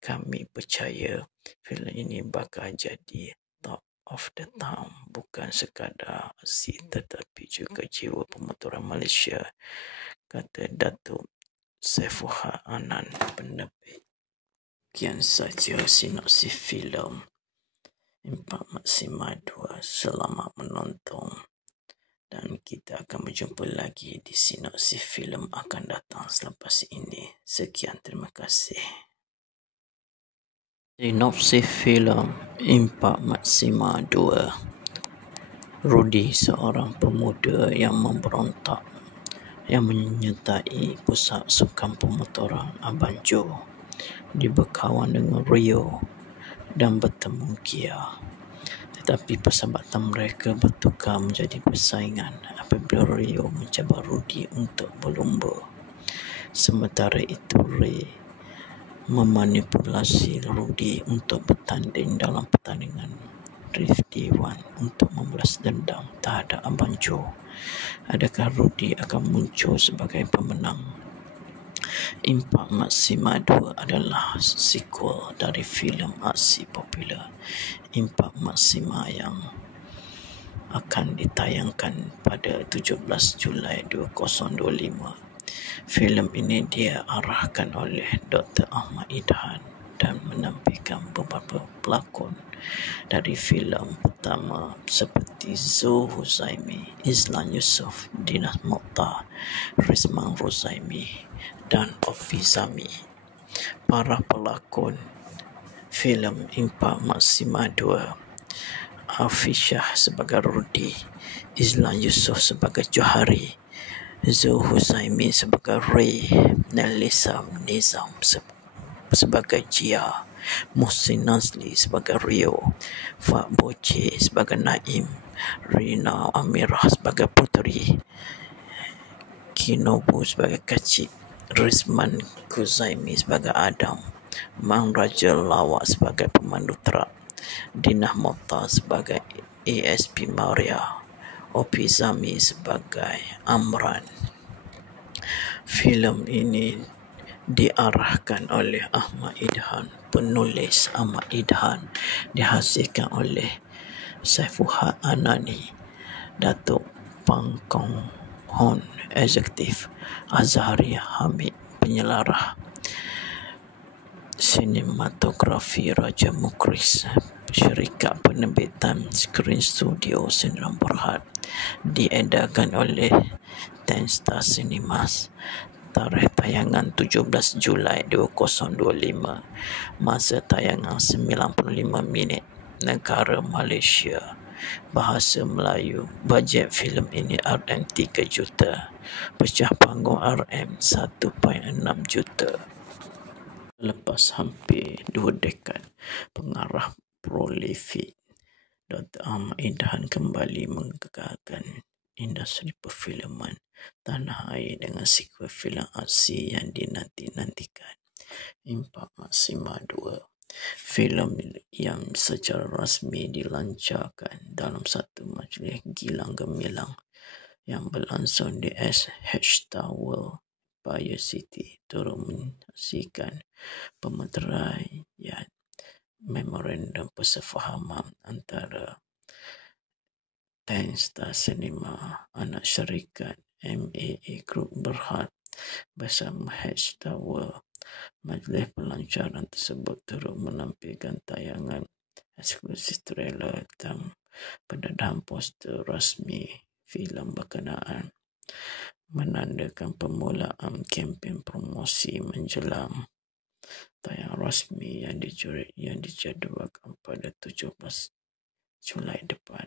Kami percaya filem ini bakal jadi talk of the town, bukan sekadar aksi tetapi juga jiwa pemotoran Malaysia, kata Datuk Saifuha Anan, penerbit. Sekian saja sinopsis filem Impak Maksima 2. Selamat menonton dan kita akan berjumpa lagi di sinopsis filem akan datang selepas ini. Sekian, terima kasih. Sinopsis filem Impak Maksima 2. Rudy, seorang pemuda yang memberontak yang menyertai pusat sukan pemotoran Abang Joe, diberkawan dengan Rio dan bertemu Gia. Tetapi persahabatan mereka bertukar menjadi persaingan apabila Rio mencabar Rudy untuk berlumba. Sementara itu, Ray memanipulasi Rudy untuk bertanding dalam pertandingan Drift D1 untuk membalas dendam terhadap Abang Joe. Adakah Rudy akan muncul sebagai pemenang? Impak Maksima 2 adalah sequel dari filem aksi popular Impak Maksima yang akan ditayangkan pada 17 Julai 2025. Filem ini diarahkan oleh Dr. Ahmad Idhan dan menampilkan beberapa pelakon dari filem pertama seperti Zul Huzaimi, Izlan Yusof, Dinas Mokhtar, Rizman Rozaimi dan Ofi Zami. Para pelakon filem Impak Maksima 2: Afishah sebagai Rudy, Izlan Yusof sebagai Johari, Zul Huzaimi sebagai Ray, Nelisa Nizam sebagai Gia, Muhsin Nazli sebagai Rio, Fak Boce sebagai Naim, Rina Amirah sebagai Puteri, Kinobu sebagai Kacik, Rizman Kuzaimi sebagai Adam, Mang Raja Lawak sebagai pemandu truk, Dinah Mokhtar sebagai ASP Maria, Opi Zami sebagai Amran. Filem ini diarahkan oleh Ahmad Idhan, penulis Ahmad Idhan, dihasilkan oleh Saifuha Anani, Datuk Pangkong Hon Eksekutif, Azhari Hamid penyelarah, sinematografi Raja Mukris, syarikat penerbitan Screen Studio Sendirian Berhad, diedarkan oleh Ten Star Cinemas. Tarikh tayangan 17 Julai 2025. Masa tayangan 95 minit. Negara Malaysia. Bahasa Melayu. Bajet filem ini RM3 juta. Pecah panggung RM1.6 juta. Lepas hampir 2 dekad, pengarah prolific Dr. Ahmad Idhan kembali menggegarkan industri perfilman tanah air dengan sequel filem aksi yang dinanti-nantikan, Impak Maksima 2. Filem yang secara rasmi dilancarkan dalam satu majlis gilang gemilang yang berlangsung di SH Tower, Empire City, turut menyaksikan pemeteraian memorandum persefahaman antara Ten Star Cinema, anak syarikat MAA Group Berhad bersama H Tower. Majlis pelancaran tersebut turut menampilkan tayangan eksklusif trailer dan pendedahan poster rasmi filem berkenaan. menandakan permulaan kempen promosi menjelang tayang rasmi yang dijadualkan pada 17 Julai depan.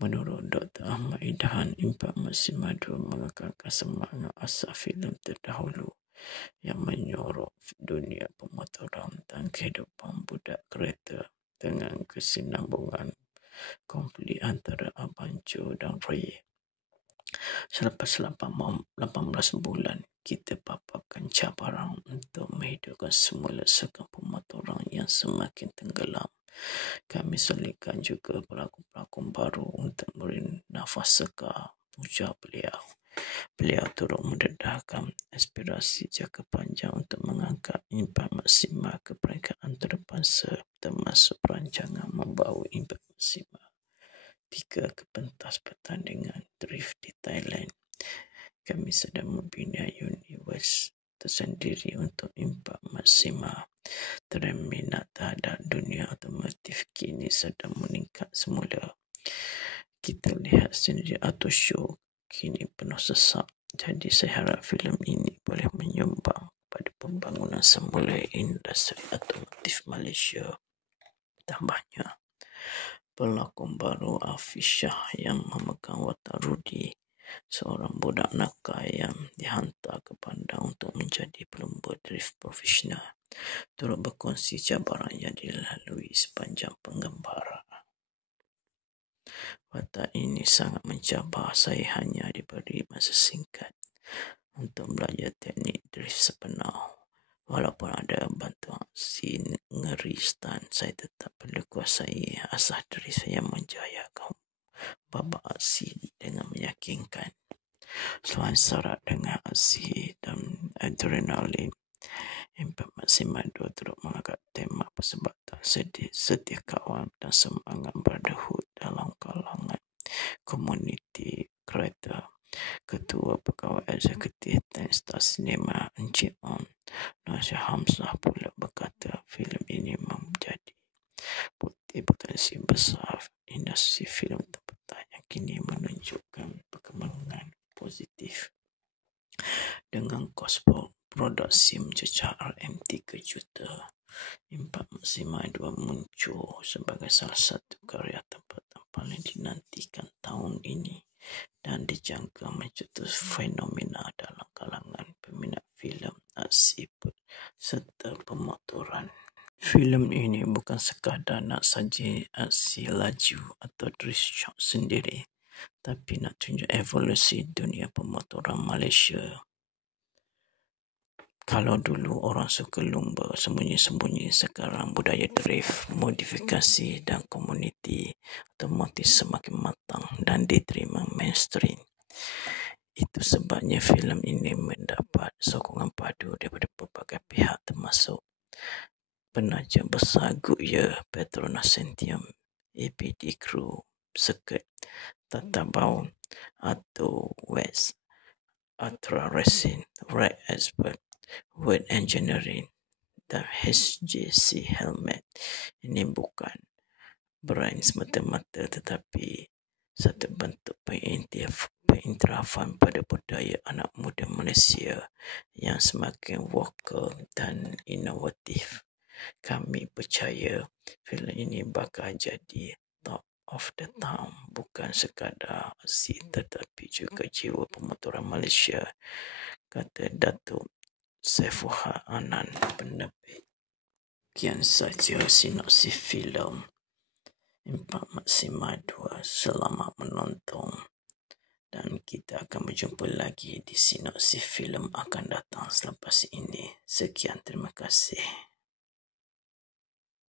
Menurut Dr. Ahmad Idhan, Impak Maksima 2 mengekalkan semangat asal filem terdahulu yang menyorot dunia pemotoran dan kehidupan budak kereta dengan kesinambungan konflik antara Abang Joe dan Ray. Selepas 18 bulan, kita paparkan cabaran untuk menghidupkan semula sekam pemotoran yang semakin tenggelam. Kami selitkan juga pelakon-pelakon baru untuk beri nafas segar, ujar beliau. Beliau turut mendedahkan aspirasi jangka panjang untuk mengangkat Impak Maksima ke peringkat antarabangsa, termasuk perancangan membawa Impak Maksima 3 ke pentas pertandingan drift di Thailand. Kami sedang membina universe tersendiri untuk Impak Maksima. Trend minat terhadap dunia otomotif kini sedang meningkat semula. Kita lihat sendiri auto show kini penuh sesak. Jadi saya harap filem ini boleh menyumbang pada pembangunan semula industri otomotif Malaysia. Tambahnya, pelakon baru Afishah yang memegang watak Rudy, seorang budak nakal yang dihantar ke Padang untuk menjadi pelumba drift profesional, turut berkongsi cabaran yang dilalui sepanjang penggambaran. Watak ini sangat mencabar. Saya hanya diberi masa singkat untuk belajar teknik drift sepenuh. Walaupun ada bantuan si ngeri stunt, saya tetap perlu kuasai asas drift yang menjayakan babak aksi dengan meyakinkan. Selain syarat dengan aksi dan adrenalin, Impak Maksima 2 turut mengangkat tema persahabatan, setia kawan dan semangat brotherhood dalam kalangan komuniti kereta. Ketua Pegawai Eksekutif dan Star Cinema Encik On Nasir Hamzah pula berkata filem ini menjadi bukti potensi besar industri filem tempatan yang kini menunjukkan perkembangan positif. Dengan kos produksi mencecah RM3 juta, Impak Maksima 2 muncul sebagai salah satu karya tempatan paling dinantikan tahun ini dan dijangka mencetus fenomena dalam kalangan peminat filem aksi serta pemotoran. Filem ini bukan sekadar nak saji aksi laju atau drift shot sendiri, tapi nak tunjuk evolusi dunia pemotoran Malaysia. Kalau dulu orang suka lumba sembunyi-sembunyi, sekarang budaya drift, modifikasi dan komuniti otomotif semakin matang dan diterima mainstream. Itu sebabnya filem ini mendapat sokongan padu daripada pelbagai pihak, termasuk penaja besar Goodyear, Petronas Centium, APD Crew, Circuit, Tata Bound, Auto West, Ultra Racing, Ride Expert, World Engineering dan HJC Helmet. Ini bukan brand semata-mata tetapi satu bentuk pengiktirafan pada budaya anak muda Malaysia yang semakin vokal dan inovatif. Kami percaya filem ini bakal jadi talk of the town, bukan sekadar aksi tetapi juga jiwa pemotoran Malaysia, kata Datuk Saifuha Anan, penerbit. Sekian saja sinopsis filem Impak Maksima 2. Selamat menonton dan kita akan berjumpa lagi di sinopsis filem akan datang selepas ini. Sekian, terima kasih.